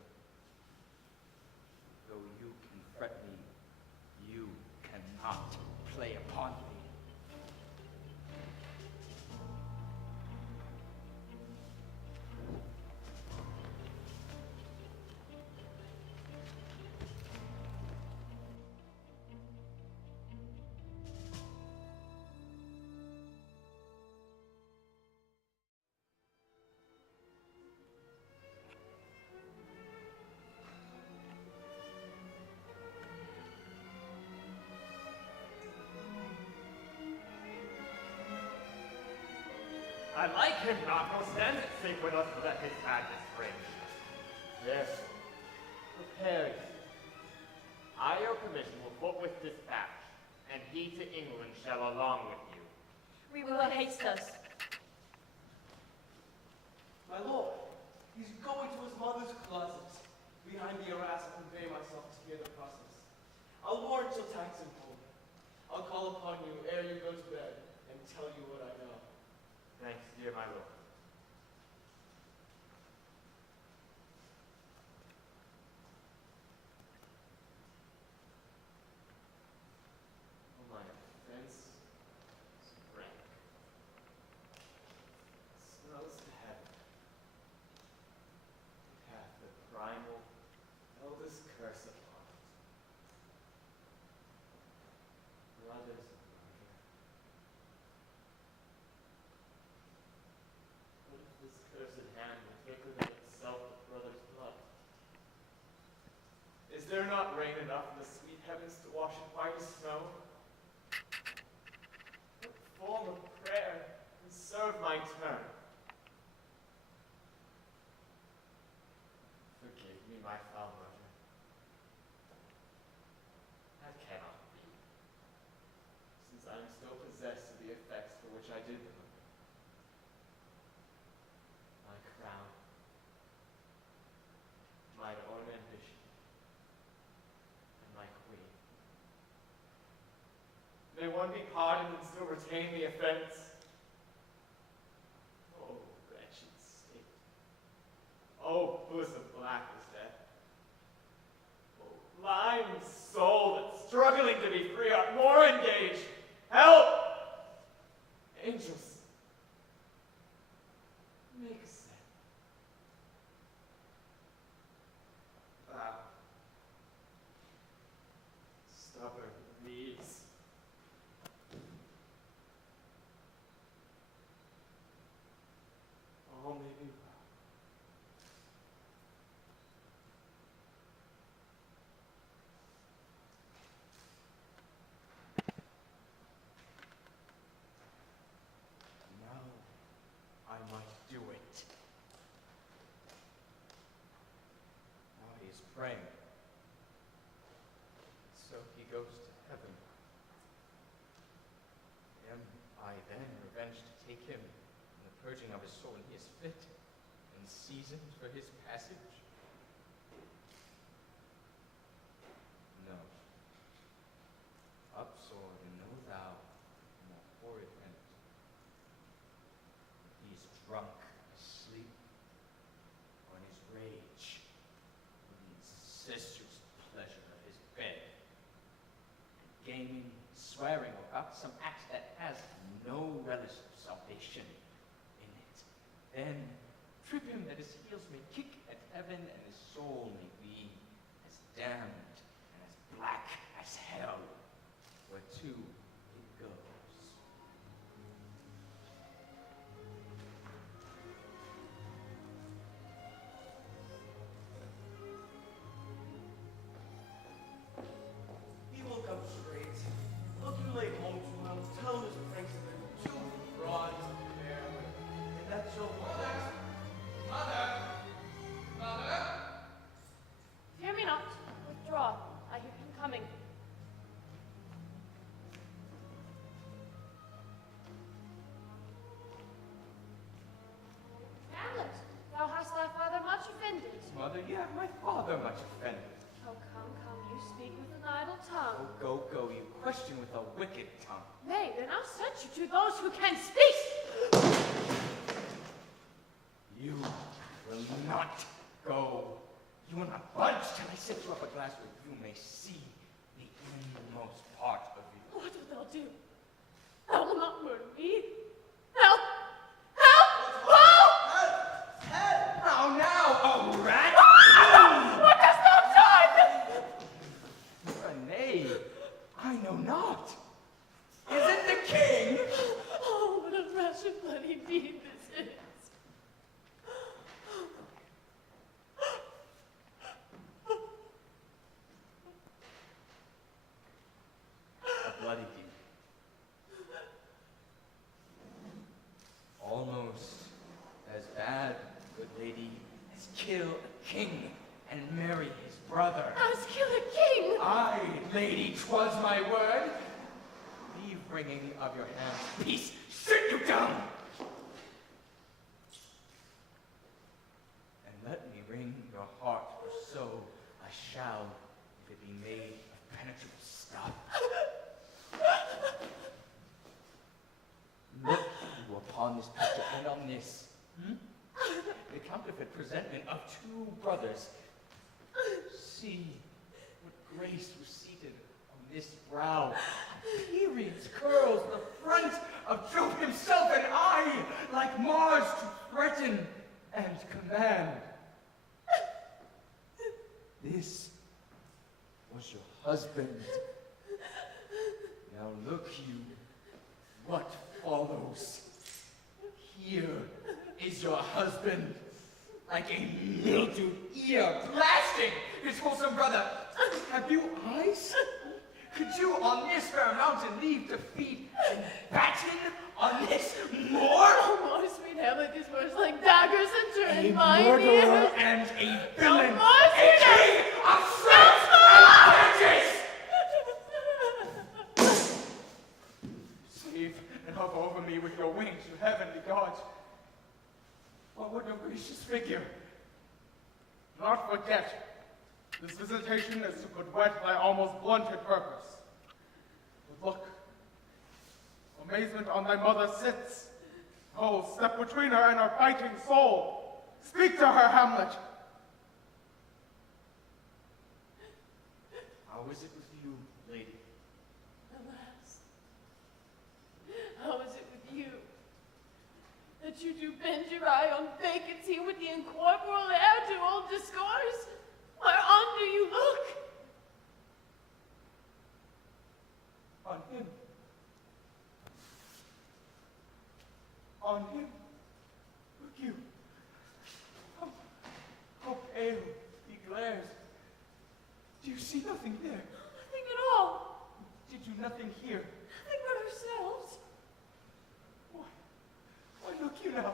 Though you can fret me, you cannot play upon me. I like him not, nor stand at sink with us to let his madness fringe. Yes, prepare you. I, your permission, will forthwith dispatch, and he to England shall along with you. We will haste us. My lord, he's going to his mother's closet. Behind the arras, I'll convey myself to hear the process. I'll warrant till tax and home. I'll call upon you ere you go to bed, and tell you what I know. Thanks, dear my lord. Oh, my offense is rank. Smells to heaven. It hath the primal, eldest curse upon it. Brothers of murder. What if this cursed hand will take within itself the brother's blood? Is there not rain enough in the sweet heavens to wash it white as snow? What form of prayer can serve my turn? Forgive me, my foul murder. That cannot be, since I am still possessed of the effects for which I did them. My crown, mine own ambition, and my queen. May one be pardoned and still retain the offense? Oh, wretched state. Oh, bosom black as death. Oh, blind soul that struggling to be free art more engaged. Help! Angels, make ascent. Thou, stubborn reeds. All may be well. Now I might do it. Now he is praying. So he goes to heaven. Am I then revenged to take him in the purging of his soul when he is fit and seasoned for his passage? No. Upsoared and know thou in that horrid end. He is drunk, asleep, or in his rage, with the incestuous pleasure of his bed. Gaming, swearing, or about some act that has no relish of salvation in it. Then trip him that his heels may kick heaven and his soul may be as damned and as black as hell, where to it goes. He will come straight. Look you lay home to him, tell him his pranks have been too broad to bear with, and that you'll Fear me not. Withdraw. I hear him coming. Hamlet, thou hast thy father much offended. Mother, yeah, my father much offended. Oh, come, you speak with an idle tongue. Oh, go, you question with a wicked tongue. Nay, then I'll set you to those who can speak. You will not go. You will not budge till I set you up a glass where you may see the inmost part of you. What wilt thou do? Thou wilt not murder me? Help! Help! Help! How now, oh rat! What dost thou done? Nay, I know not. Is it the king? Oh, what a rash and bloody deed this is. A bloody deed. Almost as bad, good lady, as kill a king and marry his brother. As kill a king! Aye, lady, 'twas my word. Leave wringing of your hands. Peace, sit you down! And let me wring your heart, for so I shall, if it be made of penetrable stuff. Look you upon this picture and on this, the counterfeit presentment of two brothers. See what grace was seated on this brow. Periods, curls, the front of Jove himself, and I, like Mars, to threaten and command. This was your husband. Now look you, what follows. Here is your husband, like a mildewed ear, blasting his wholesome brother. Have you eyes? Could you on this fair mountain leave to feed and batten on this moor? Oh, my sweet Hamlet, these words like daggers enter in my murderer ears. and a villain, my a sweet king of threats and vengeance! Save and hover over me with your wings, you heavenly gods. What would your gracious figure? Do not forget, this visitation is to put wet thy almost blunted purpose. But look, amazement on thy mother sits. Oh, step between her and her fighting soul. Speak to her, Hamlet. How is it with you, lady? Alas, how is it with you, that you do bend your eye on vacancy with the incorporeal heir to old discourse? Whereon do you look? On him. On him. Look you. How pale he glares. Do you see nothing there? Nothing at all. Did you nothing hear? Nothing but ourselves. Why look you now?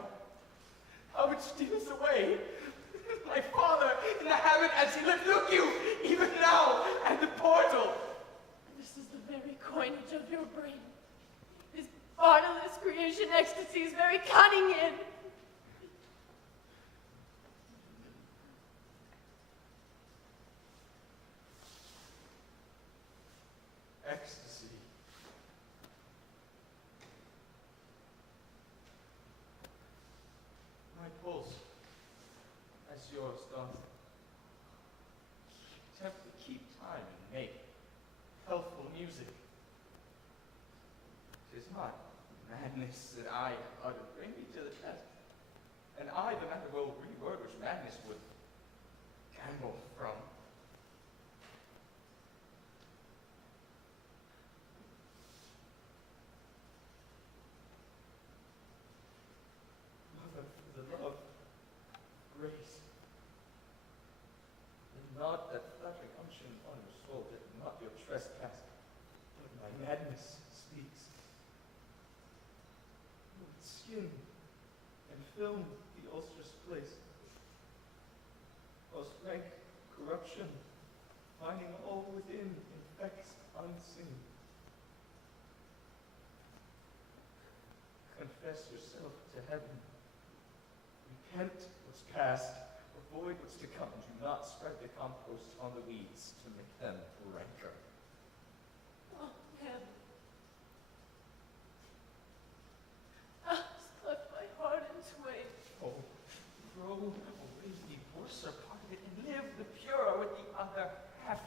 How it steals away. My father in the habit as he lived, look you, even now, at the portal. This is the very coinage of your brain. This bodiless creation ecstasy is very cunning in. Ecstasy. My pulse, as yours doth, attempt to keep time and make healthful music. 'Tis not madness that I have uttered. Bring me to the test, and I the matter will reword which madness would scramble from. Mother, for the love, grace, and not that flattering unction on your soul, that not your trespass, but my madness speaks. With skin and film the ulcerous place, whilst rank corruption, finding all within, infects unseen. Confess yourself to heaven. Repent what's past, avoid what's to come. Do not spread the compost on the weeds to make them ranker. Oh, Hamlet. Hast left my heart in twain. Oh, throw away the worser part of it and live the purer with the other half.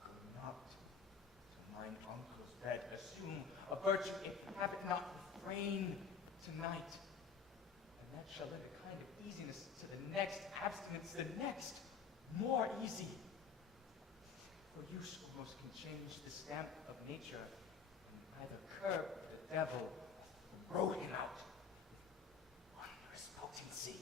Go not to mine uncle's bed, assume a virtue, if you have it not, refrain tonight. And that shall lend a kind of easiness to the next, abstinence the next, more easy. For use almost can change the stamp of nature, and either curb the devil or row him out with wondrous potency.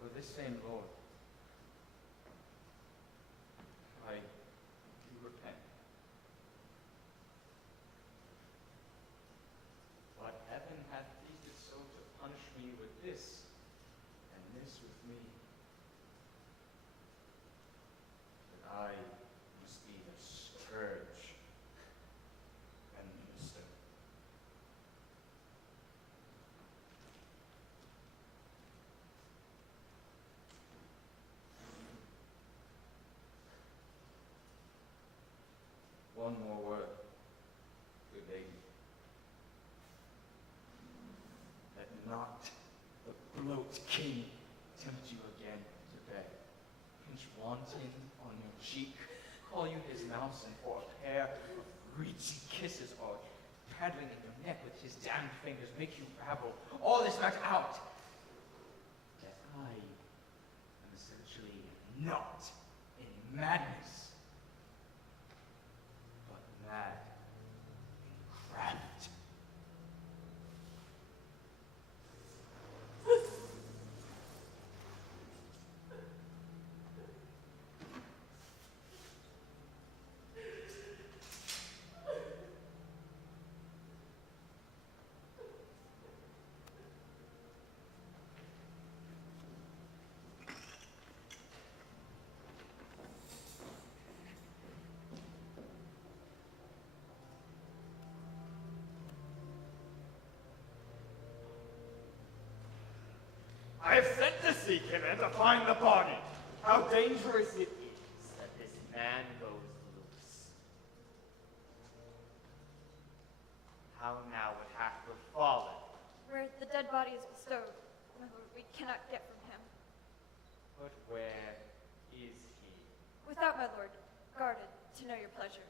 For this same Lord, I do repent. But heaven hath pleased it so to punish me with this, and this with me, that I must be a scourge and minister. One more word, good lady. Let not the bloat king tempt you again to bed. Pinch wanton on your cheek, call you his mouse, and for a pair of greasy kisses, or paddling in your neck with his damned fingers, make you rabble all this night out. That I am essentially not in madness, but mad in craft. I have sent to seek him and to find the body. How dangerous it is that this man goes loose. How now it hath befallen. Where the dead body is bestowed, my lord, we cannot get from him. But where is he? Without, my lord, guarded, to know your pleasure.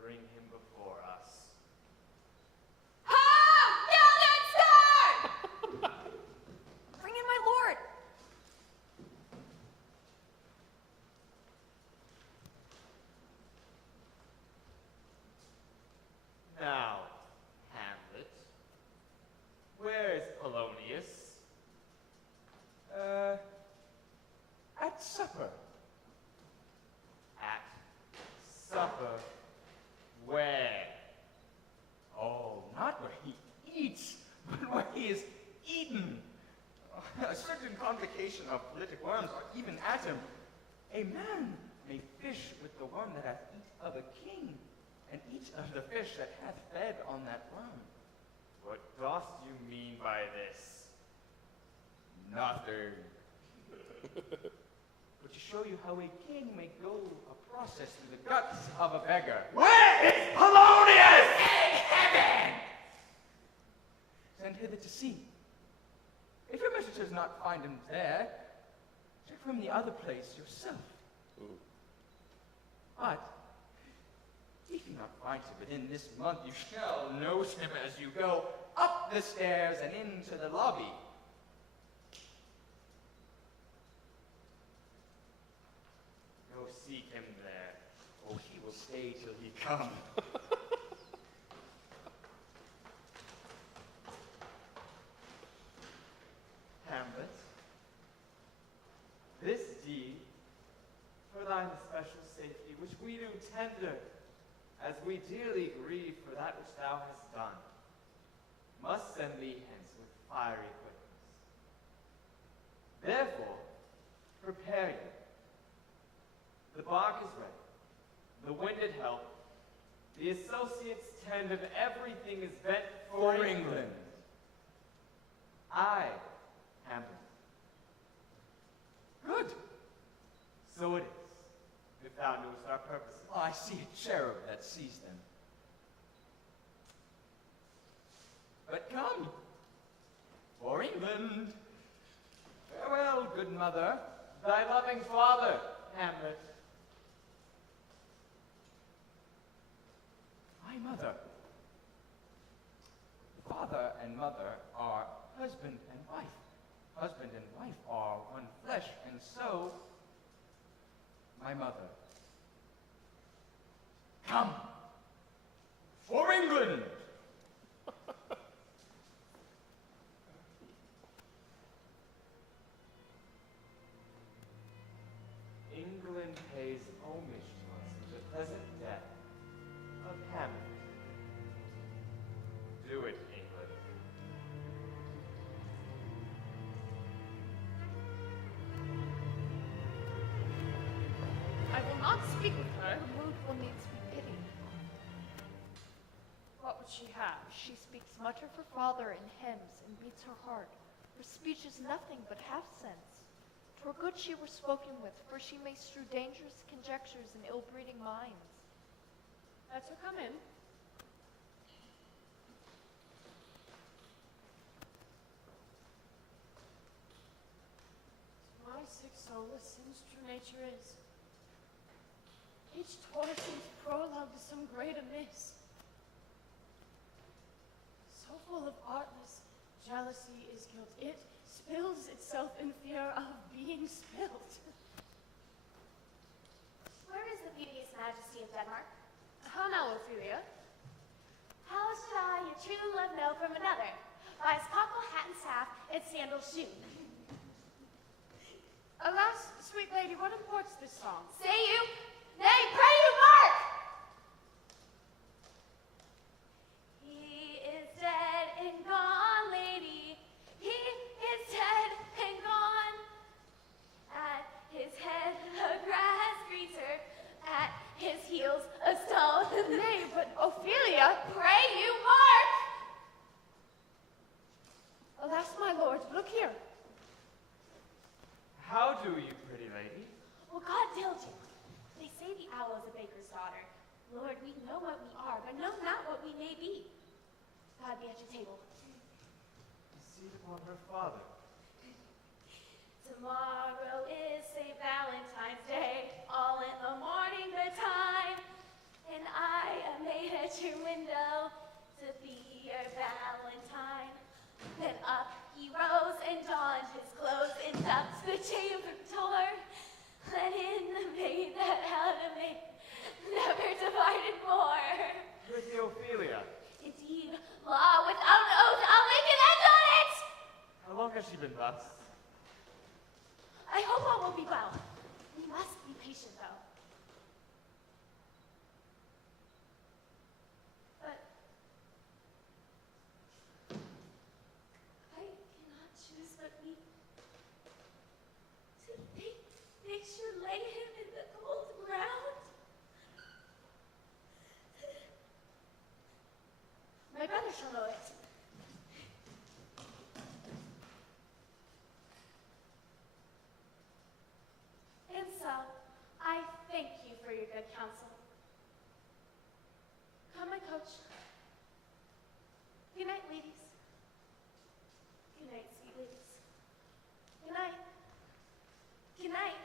Bring him before us. Bring in my lord! Now, Hamlet, where is Polonius? At supper. At supper. Where? Oh, not where he eats, but where he is eaten. A certain convocation of politic worms are even at him. A man may fish with the worm that hath eat of a king, and eat of the fish that hath fed on that worm. What dost you mean by this? Nothing. But to show you how a king may go a process through the guts of a beggar. Where is Polonius? In heaven! Send hither to see. If your messengers not find him there, check from the other place yourself. But If you not find him within this month, you shall note him as you go up the stairs and into the lobby. Go seek him there, or he will stay till he come. Hamlet, this deed, for thine especial safety, which we do tender, as we dearly grieve for that which thou hast done, must send thee hence with fiery quickness. Therefore, prepare you. The bark is ready, the winded help, the associates tend, and everything is bent for England. I, Hamlet. Good. So it is, if thou knewest our purposes. I see a cherub that sees them. But come, for England. Farewell, good mother, thy loving father, Hamlet. My mother. Father and mother are husband and wife. Husband and wife are one flesh, and so, my mother. Come, for England! England pays homage to us with the pleasant death of Hamlet. Do it, England. I will not speak with her. Her mournful needs be pitied. What would she have? She speaks much of her father in hymns and beats her heart. Her speech is nothing but half sense. 'Twere good she were spoken with, for she may strew dangerous conjectures in ill-breeding minds. Let her come in. My sick soul, as sin's true nature is, each tore seems prologue to some great amiss. So full of artless jealousy is guilt, it spills itself in fear of being spilt. Where is the beauteous majesty of Denmark? How now, Ophelia? How should I, your true love, know from another? By his cockle, hat, and staff, and sandal shoe. Alas, sweet lady, what imports this song? Say you? Nay, pray you mark! He is dead and gone, lady. He is dead and gone. At his head the grass greets her. At his heels a stone. Nay, but Ophelia! Pray you mark! Alas, my lord, look here. How do you, pretty lady? Well, God diligent. They say the owl is a baker's daughter. Lord, we know what we are, but know not what we may be. God be at your table. Seat upon her father. Tomorrow is St. Valentine's Day, all in the morning good time, and I am made at your window to be your Valentine. Then up he rose and donned his clothes and ducked the chamber door, let in the maid that out of me never departed more. Pretty Ophelia. Indeed, law without an oath, I'll make an end on it! How long has she been thus? I hope all will be well. We must be patient, though. But I cannot choose but me to think they should lay him in the cold ground. My brother shall know it. And so, I thank you for your good counsel. Come, my coach. Good night, ladies. Good night, sweet ladies. Good night. Good night.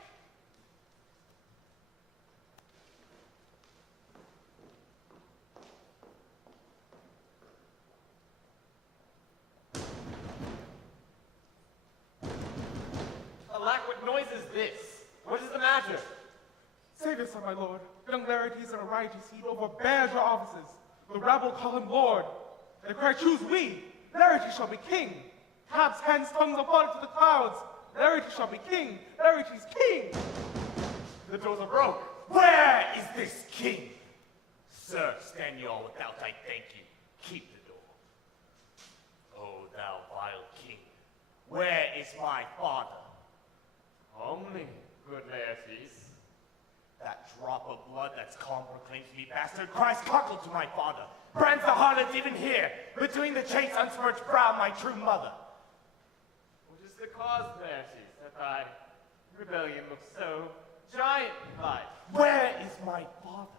noise is this? What is the matter? Save yourself, my lord. Young Laertes and Arites, he overbears your offices. The rabble call him lord. They cry, choose we. Laertes shall be king. Taps, hands, tongues of blood to the clouds. Laertes shall be king. Laertes king. The doors are broke. Where is this king? Sir, stand ye all without, I thank you. Keep the door. O thou vile king, where is my father? Only, good Laertes. That drop of blood that's calm proclaims me bastard cries cockle to my father. Brands the harlot even here, between the chaste unsmirched brow of my true mother. What is the cause, Laertes, that thy rebellion looks so giant-like? Where is my father?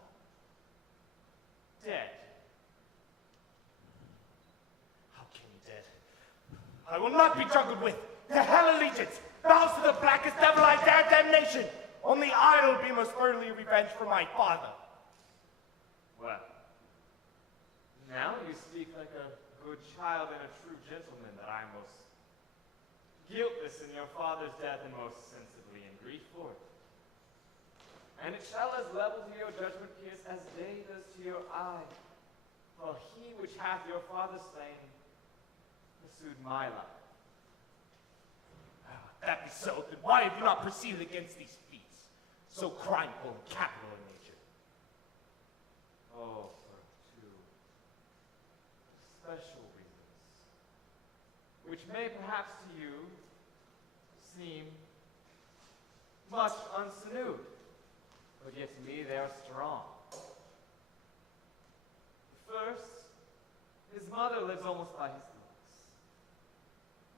Dead. How came he dead? I will not be juggled with. To hell allegiance, vows to the blackest devil I dare damnation. Only I'll be most thoroughly revenged for my father. Well, now you speak like a good child and a true gentleman, that I am most guiltless in your father's death and most sensibly in grief for it. And it shall as level to your judgment pierce as day does to your eye. For he which hath your father slain pursued my life. That be so, then why have you not proceeded against these feats, so crimeful and capital in nature? Oh, for two special reasons, which may perhaps to you seem much unsinewed, but yet to me they are strong. The first, his mother lives almost by his looks.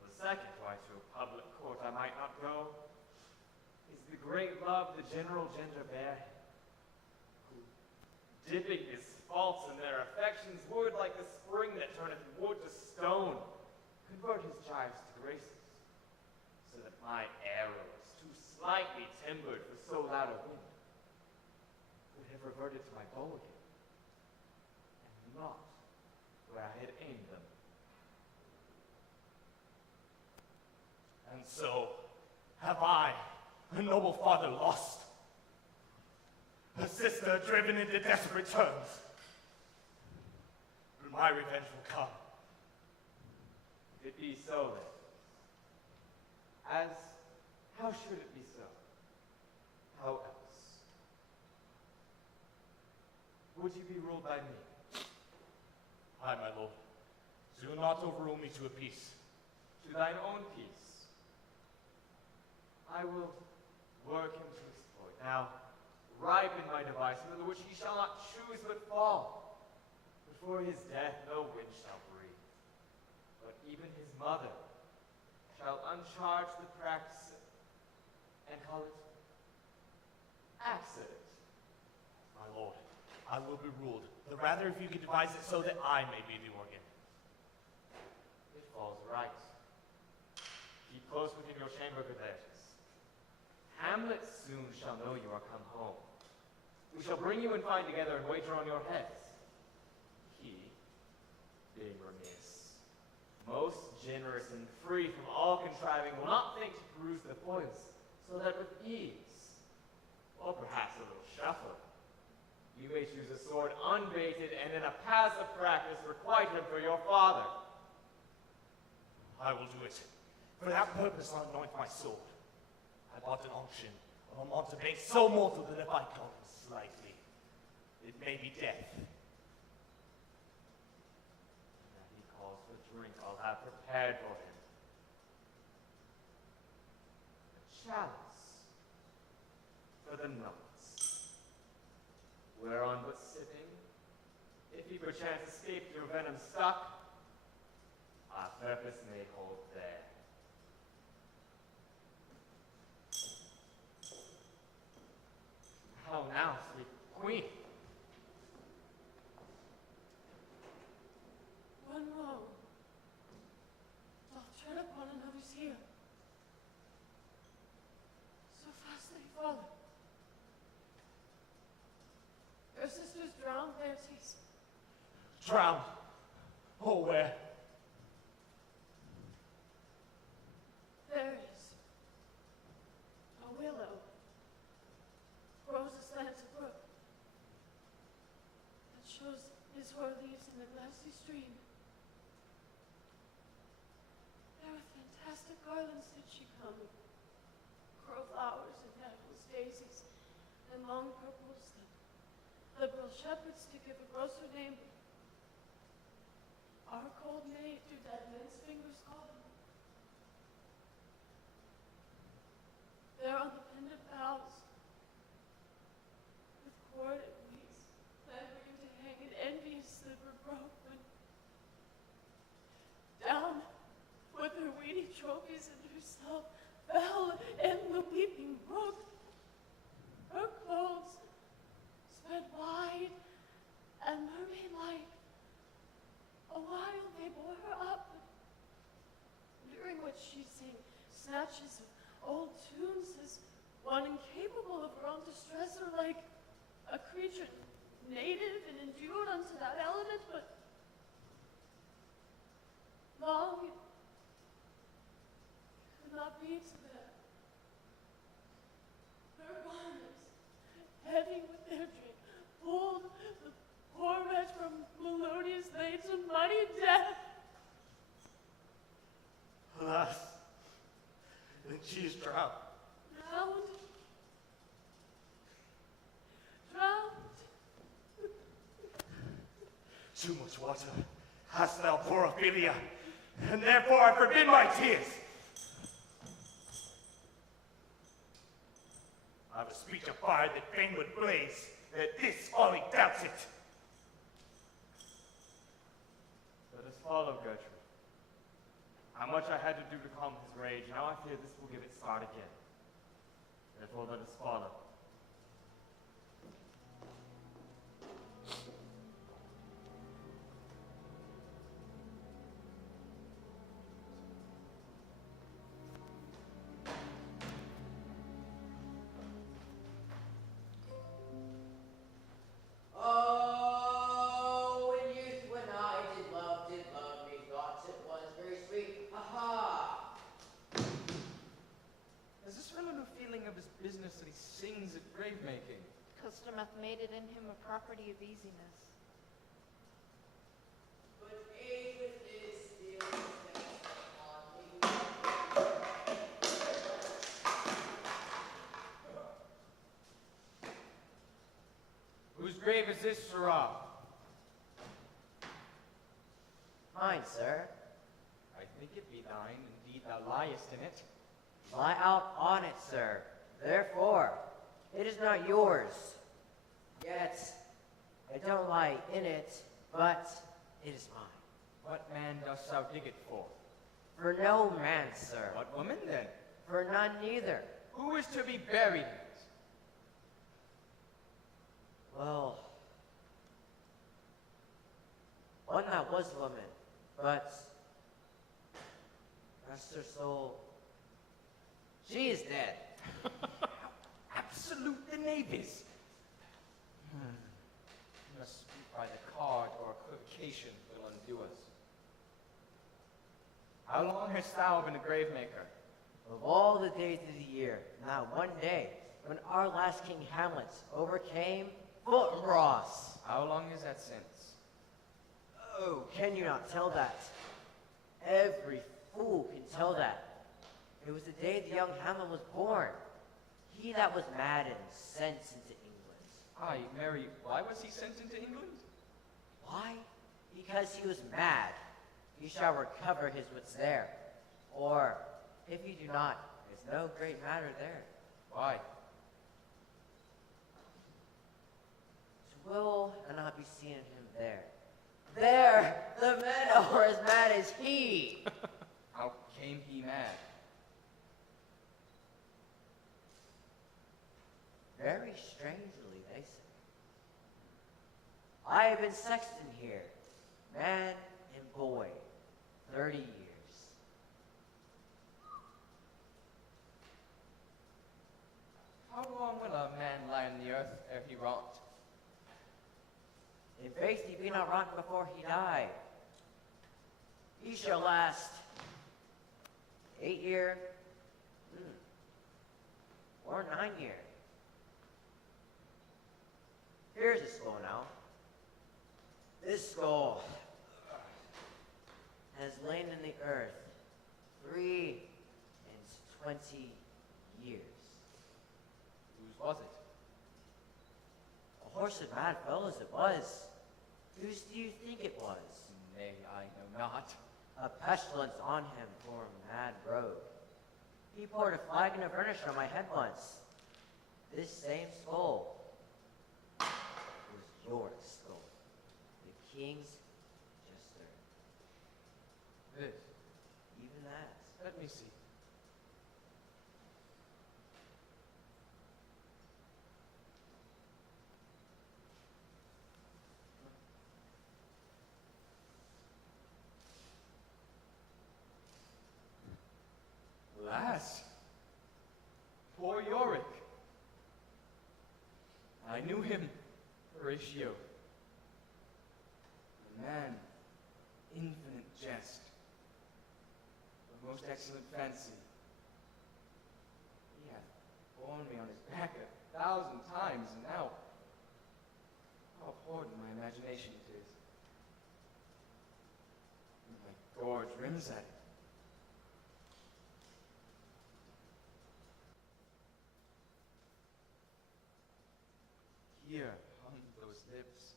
The second, why to a public court I might not go, is the great love the general gender bear him, who, dipping his faults in their affections, would, like the spring that turneth wood to stone, convert his gyves to graces, so that my arrows, too slightly timbered for so loud a wind, would have reverted to my bow again, and not where I had aimed them. And so have I, a noble father, lost. A sister driven into desperate terms. But my revenge will come. If it be so, then, as how should it be so? How else? Would you be ruled by me? Aye, my lord. Do not overrule me to a peace. To thine own peace. I will work him to exploit. Now, ripen my device, under which he shall not choose but fall. Before his death no wind shall breathe, but even his mother shall uncharge the practice and call it accident. My lord, I will be ruled. The rather if you can devise it so that I may be the organ. It falls right. Keep close within your chamber, good Laertes. Hamlet soon shall know you are come home. We shall bring you and find together and wager on your heads. He, being remiss, most generous and free from all contriving, will not think to peruse the foils, so that with ease, or perhaps a little shuffle, you may choose a sword unbaited and in a passive practice requite him for your father. I will do it. For that purpose I'll anoint my sword. I bought an auction of a mountebank so mortal that if I call him slightly, it may be death. And that he calls for drink I'll have prepared for him. A chalice for the nonce, whereon but sipping, if he perchance escape your venom stuck, our purpose may hold there. How now, sweet queen? One wrong doth tread upon another's heel. So fast they follow. Your sister's drowned, Laertes. Drowned. Oh, where? There it is. in the glassy stream. There with fantastic garlands did she come, crow flowers and nettles, daisies, and long purples that liberal shepherds to give a grosser name. Our cold maid do dead men's fingers call them. There on the pendant boughs, with cord and weeds, clambering to hang an envious silver rope, when down with her weedy trophies and herself fell in the weeping brook. Her clothes spread wide and mermaid-like. A while they bore her up, during which she sang snatches of old tunes as one incapable of her own distress, or like a creature native and endued unto that element, but long could not be to them. Her garments, heavy with their drink, pulled the poor wretch from melodious laid to muddy death. Alas, and she is drowned. Drowned. Drowned. Too much water hast thou, poor Ophelia, and therefore I forbid my tears. I have a speech of fire that fain would blaze, that this folly doubts it. Let us follow, Gertrude. How much I had to do to calm his rage, now I fear this will give it start again. Therefore let us follow. Oh, in youth when I did love me, thought it was very sweet. Aha! Has this fellow no feeling of his business that he sings at grave making? Custom hath made it in him a property of easiness. But age with this still on me. Whose grave is this, sirrah? Mine, sir. I think it be thine, indeed thou liest in it. Lie out on it, sir. Therefore, it is not yours. Yet, I don't lie in it, but it is mine. What man dost thou dig it for? For no man, sir. What woman then? For none neither. Who is to be buried in it? Well, one that was woman, but rest her soul, she is dead. Absolute the navis. Must speak by the card or equivocation will undo us. How long hast thou been a grave maker? Of all the days of the year, not one day, when our last king Hamlet overcame Ross. How long is that since? Oh, can you not tell that? Every fool can tell that. It was the day the young Hamlet was born. He that was mad and sent into England. Aye, Mary, why was he sent into England? Why? Because he was mad. He shall recover his wits there. Or, if you do not, it's no great matter there. Why? Will and not be seen in him there. There, the men are as mad as he. How came he mad? Very strangely, they say. I have been sexton here, man and boy, 30 years. How long will a man lie on the earth ere he rot? In faith he be not rotten before he die. He shall last 8 year, or 9 year. Here's a skull now. This skull 20 years. Whose was it? A horse and mad fellows it was. Whose do you think it was? Nay, I know not. A pestilence on him for a mad rogue. He poured a flagon of varnish on my head once. This same skull was Yorick's skull, the king's jester. This. Even that. Let me see. Alas, poor Yorick. I knew him, Horatio. A man, infinite jest, a most excellent fancy. He hath borne me on his back 1,000 times, and now, how abhorred in my imagination it is. And my gorge rims at it. Here hung those lips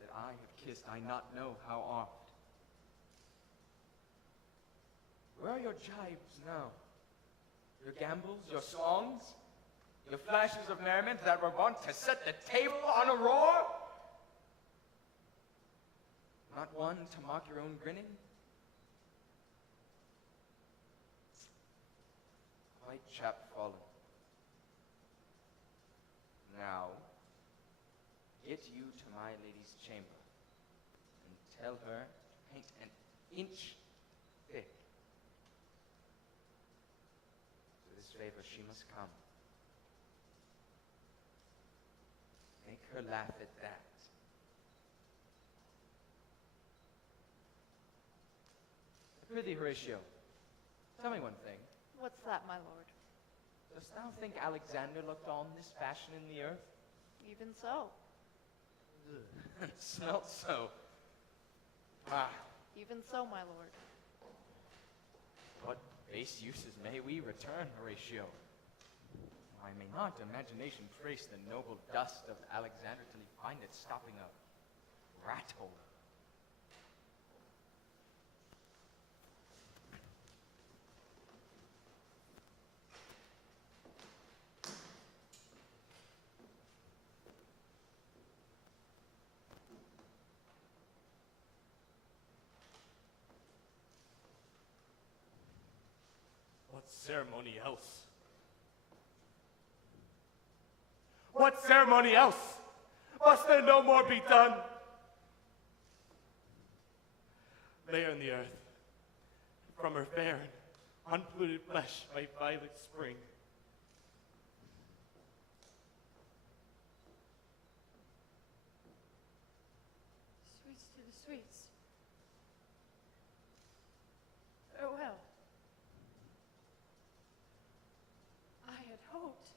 that I have kissed I not know how oft. Where are your jibes now? Your gambols, your songs, your flashes of merriment that were wont to set the table on a roar? Not one to mock your own grinning? White chap fallen. Now, get you to my lady's chamber, and tell her to paint an inch thick. To this favor she must come. Make her laugh at that. I prithee, Horatio, tell me one thing. What's that, my lord? Dost thou think Alexander looked on this fashion in the earth? Even so. Smelt so. Ah, Even so, my lord. what base uses may we return, Horatio? Why may not imagination trace the noble dust of Alexander till he find it stopping a rat hole? What ceremony else? What ceremony else? Must there no more be done? Lay her in the earth, from her fair and unpolluted flesh by violet spring. Sweets to the sweets. Farewell. I had hoped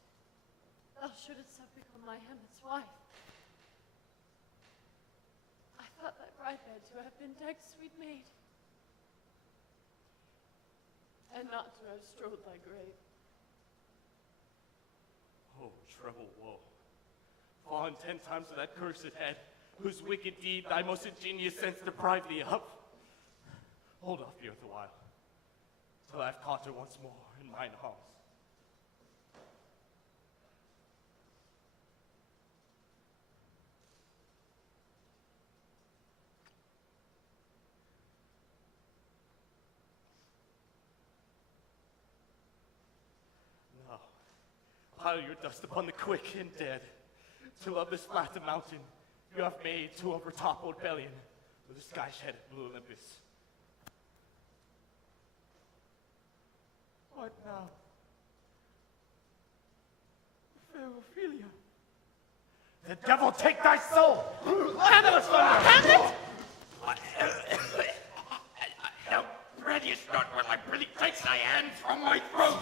thou shouldst have become my Hamlet's wife. I thought thy bride bed to have been decked, sweet maid, and not to have strode thy grave. Oh, treble woe. Fall on 10 times to that cursed head, whose wicked deed thy most ingenious sense deprived thee of. Hold off the earth a while, till I have caught her once more in mine arms. Now, pile your dust upon the quick and dead, till of this flat a mountain you have made to overtop old Bellion, with the sky shed blue Olympus. What now? Fair Ophelia. The devil take thy soul! Hamlet! Hamlet! Now, ready is not when I really take thy hands from my throat!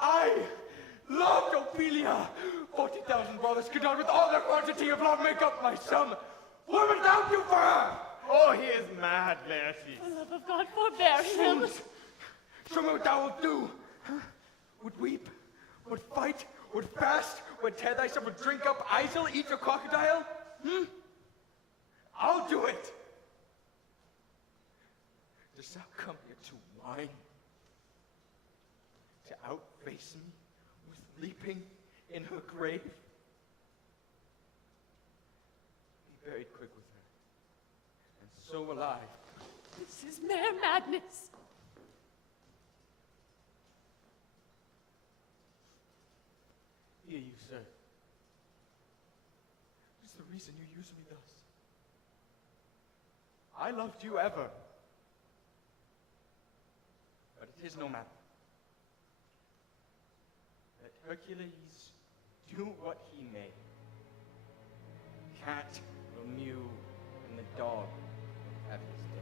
I loved Ophelia! 40,000 brothers could not with all their quantity of love make up my sum. Woman, thou do for her? Oh, he is mad, Laertes. For the love of God, forbear him. Show me what thou wilt do. Would weep, would fight, would fast, would tear thyself, would drink up Isel, eat your crocodile? I'll do it. Dost thou come here to whine? To outface me with leaping in her grave? Be buried quick with her, and so will I. This is mere madness. Hear you, sir. What is the reason you use me thus? I loved you ever. But it is no matter. Let Hercules do what he may. Cat will mew, and the dog will have his day.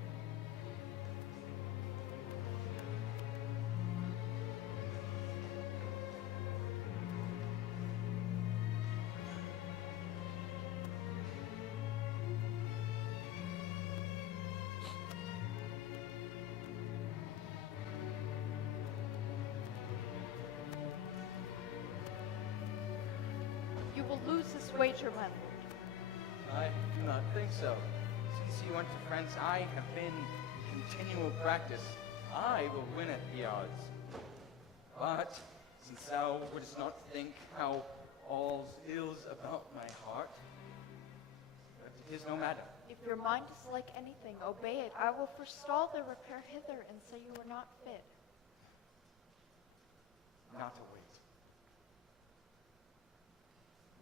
You will lose this wager, my lord. I do not think so. Since you went to France, I have been in continual practice. I will win at the odds. But since thou wouldst not think how all's ills about my heart, but it is no matter. If your mind is like anything, obey it. I will forestall the repair hither and say you are not fit. Not to wait.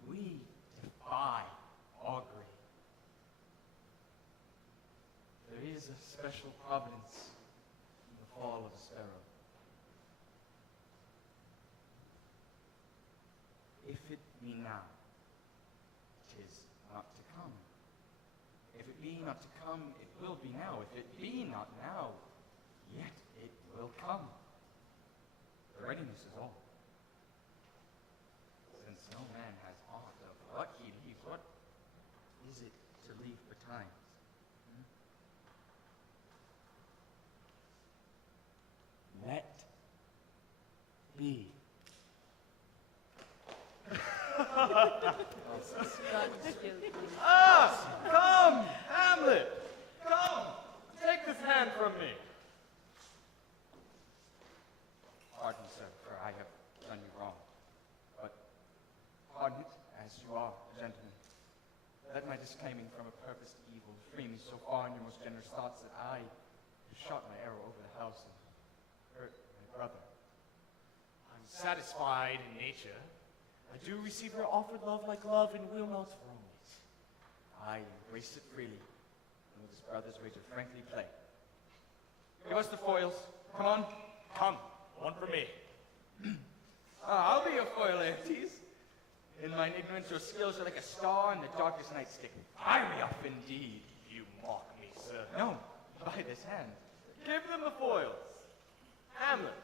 We defy augury. There is a special providence in the fall of a sparrow. If it be now, 'tis not to come. If it be not to come, it will be now. If it be not now, yet it will come. The readiness is all. Since no man has aught of what he leaves, what is it to leave betimes? Let be. Come, Hamlet! Come! Take this hand from me. Pardon, sir, for I have done you wrong. But pardon it, as you are a gentleman. Let my disclaiming from a purposed evil free me so far in your most generous thoughts that I shot my arrow over the house and hurt my brother. I'm satisfied in nature. I do receive your offered love like love and will not wrong it. I embrace it freely, and with his brother's wager frankly play. Give us the foils. Come on. Come, one for me. I'll be your foil, Laertes. In mine ignorance, your skills are like a star in the darkest night stick. Fire me up indeed. You mock me, sir. No, by this hand. Give them the foils. Hamlet,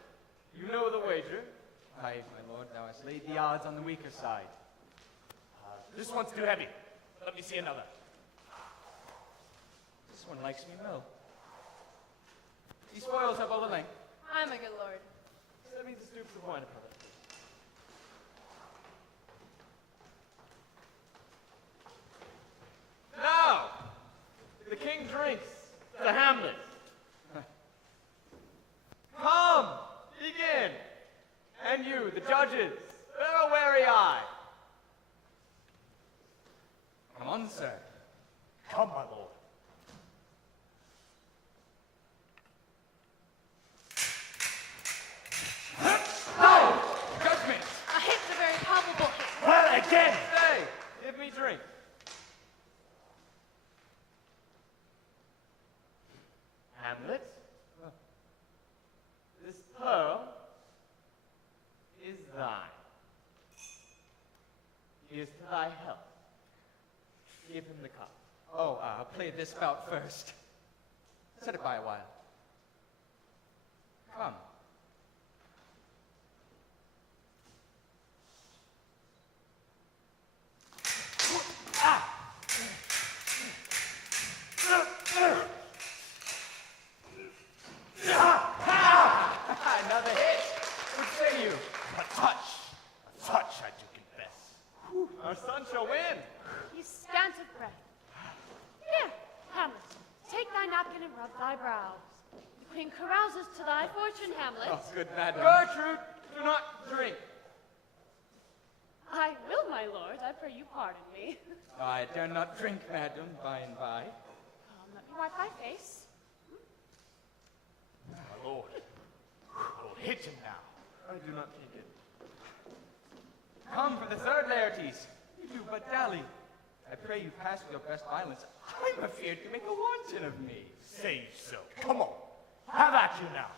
you know the wager. Aye, my lord, thou hast laid the odds on the weaker side. This one's too heavy. Let me see another. This one likes me well. These foils have all the length. I'm a good lord. Send me the stoops of wine, brother. Now, the king drinks to Hamlet. Come, begin. And you, the judges, bear a wary eye. Come on, sir. Come, my lord. No! Judgment! A hit's a very palpable hit. Well, again! Say, give me drink. Hamlet, this pearl is thine. Here's to thy health. Give him the cup. Oh, I'll play this bout first. Set it by a while. Come. rub thy brows. The queen carouses to thy fortune, Hamlet. Oh, good madam. Gertrude, do not drink. I will, my lord. I pray you pardon me. I dare not drink, madam, by and by. Let me wipe my face. My lord, we'll hit him now. I do not take it. Come for the third, Laertes. You do but dally. I pray you pass with your best violence. I'm afeard you make a wanton of me. Say so. Come on. Have at you now.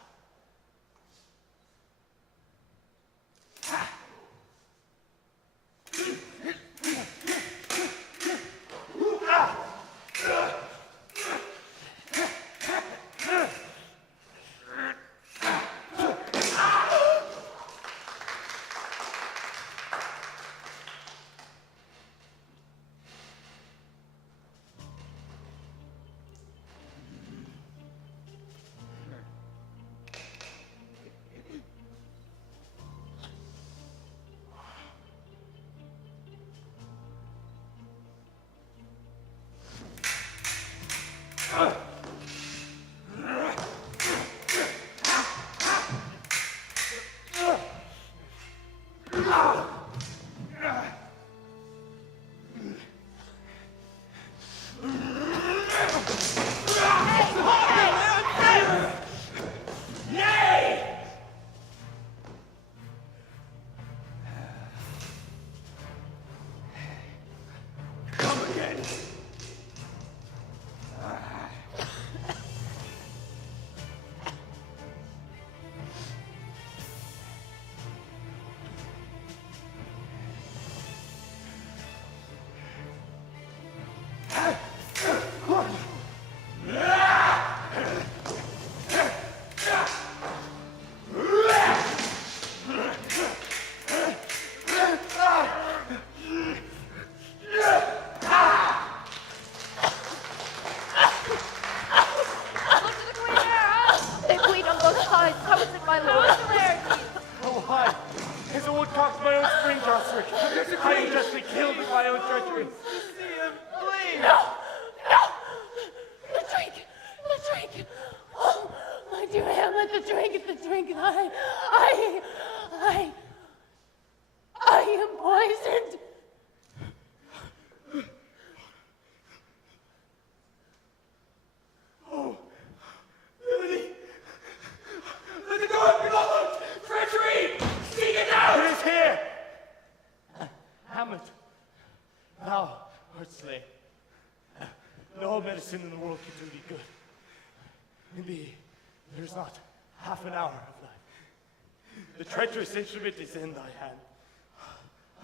Instrument is in thy hand,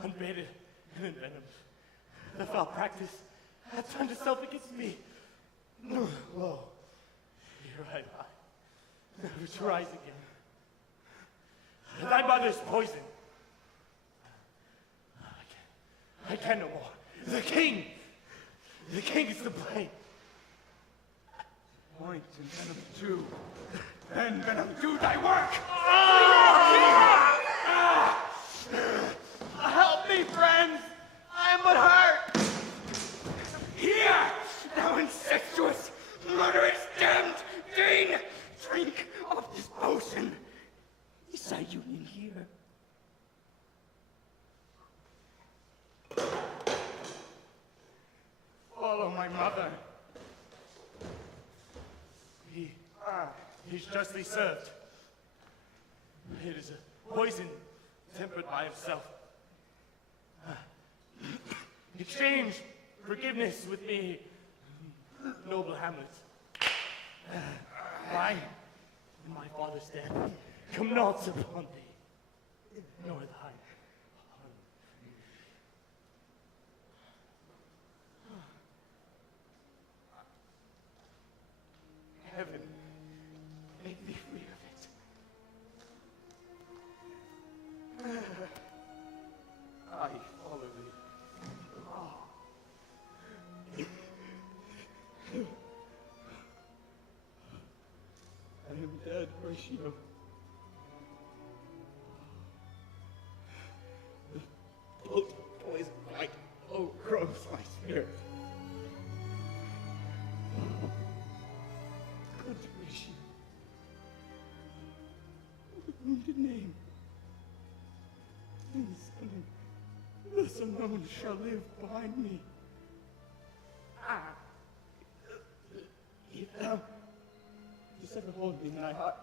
unbaited and envenomed. The foul practice hath turned itself against me. Lo, here I lie, never to rise again. Thy mother's poison. I can no more. The king is to blame. Point and venom too. Then venom do thy work. Help me, friends! I am but hurt! Here, thou incestuous, murderous, damned Dane, drink of this potion. Is thy union here? Follow my mother. He's justly served. It is a poison tempered by himself. Exchange forgiveness with me, noble Hamlet. Mine and my father's death come not upon thee, nor thine. Heaven, make me free of it. I follow thee. I am dead, Renshaw. The poison light, oh, grows my spirit. appointed name. This alone shall live behind me. If thou dost ever hold me in thy heart,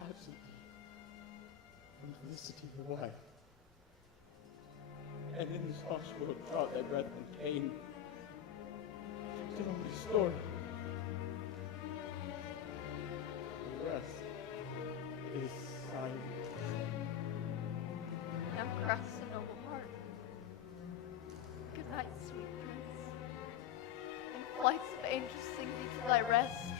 absent from felicity your wife, and in this harsh world draw thy breath in pain, tell me story. The rest is silence. Now grasp the noble heart. Good night, sweet prince. And flights of angels sing thee to thy rest.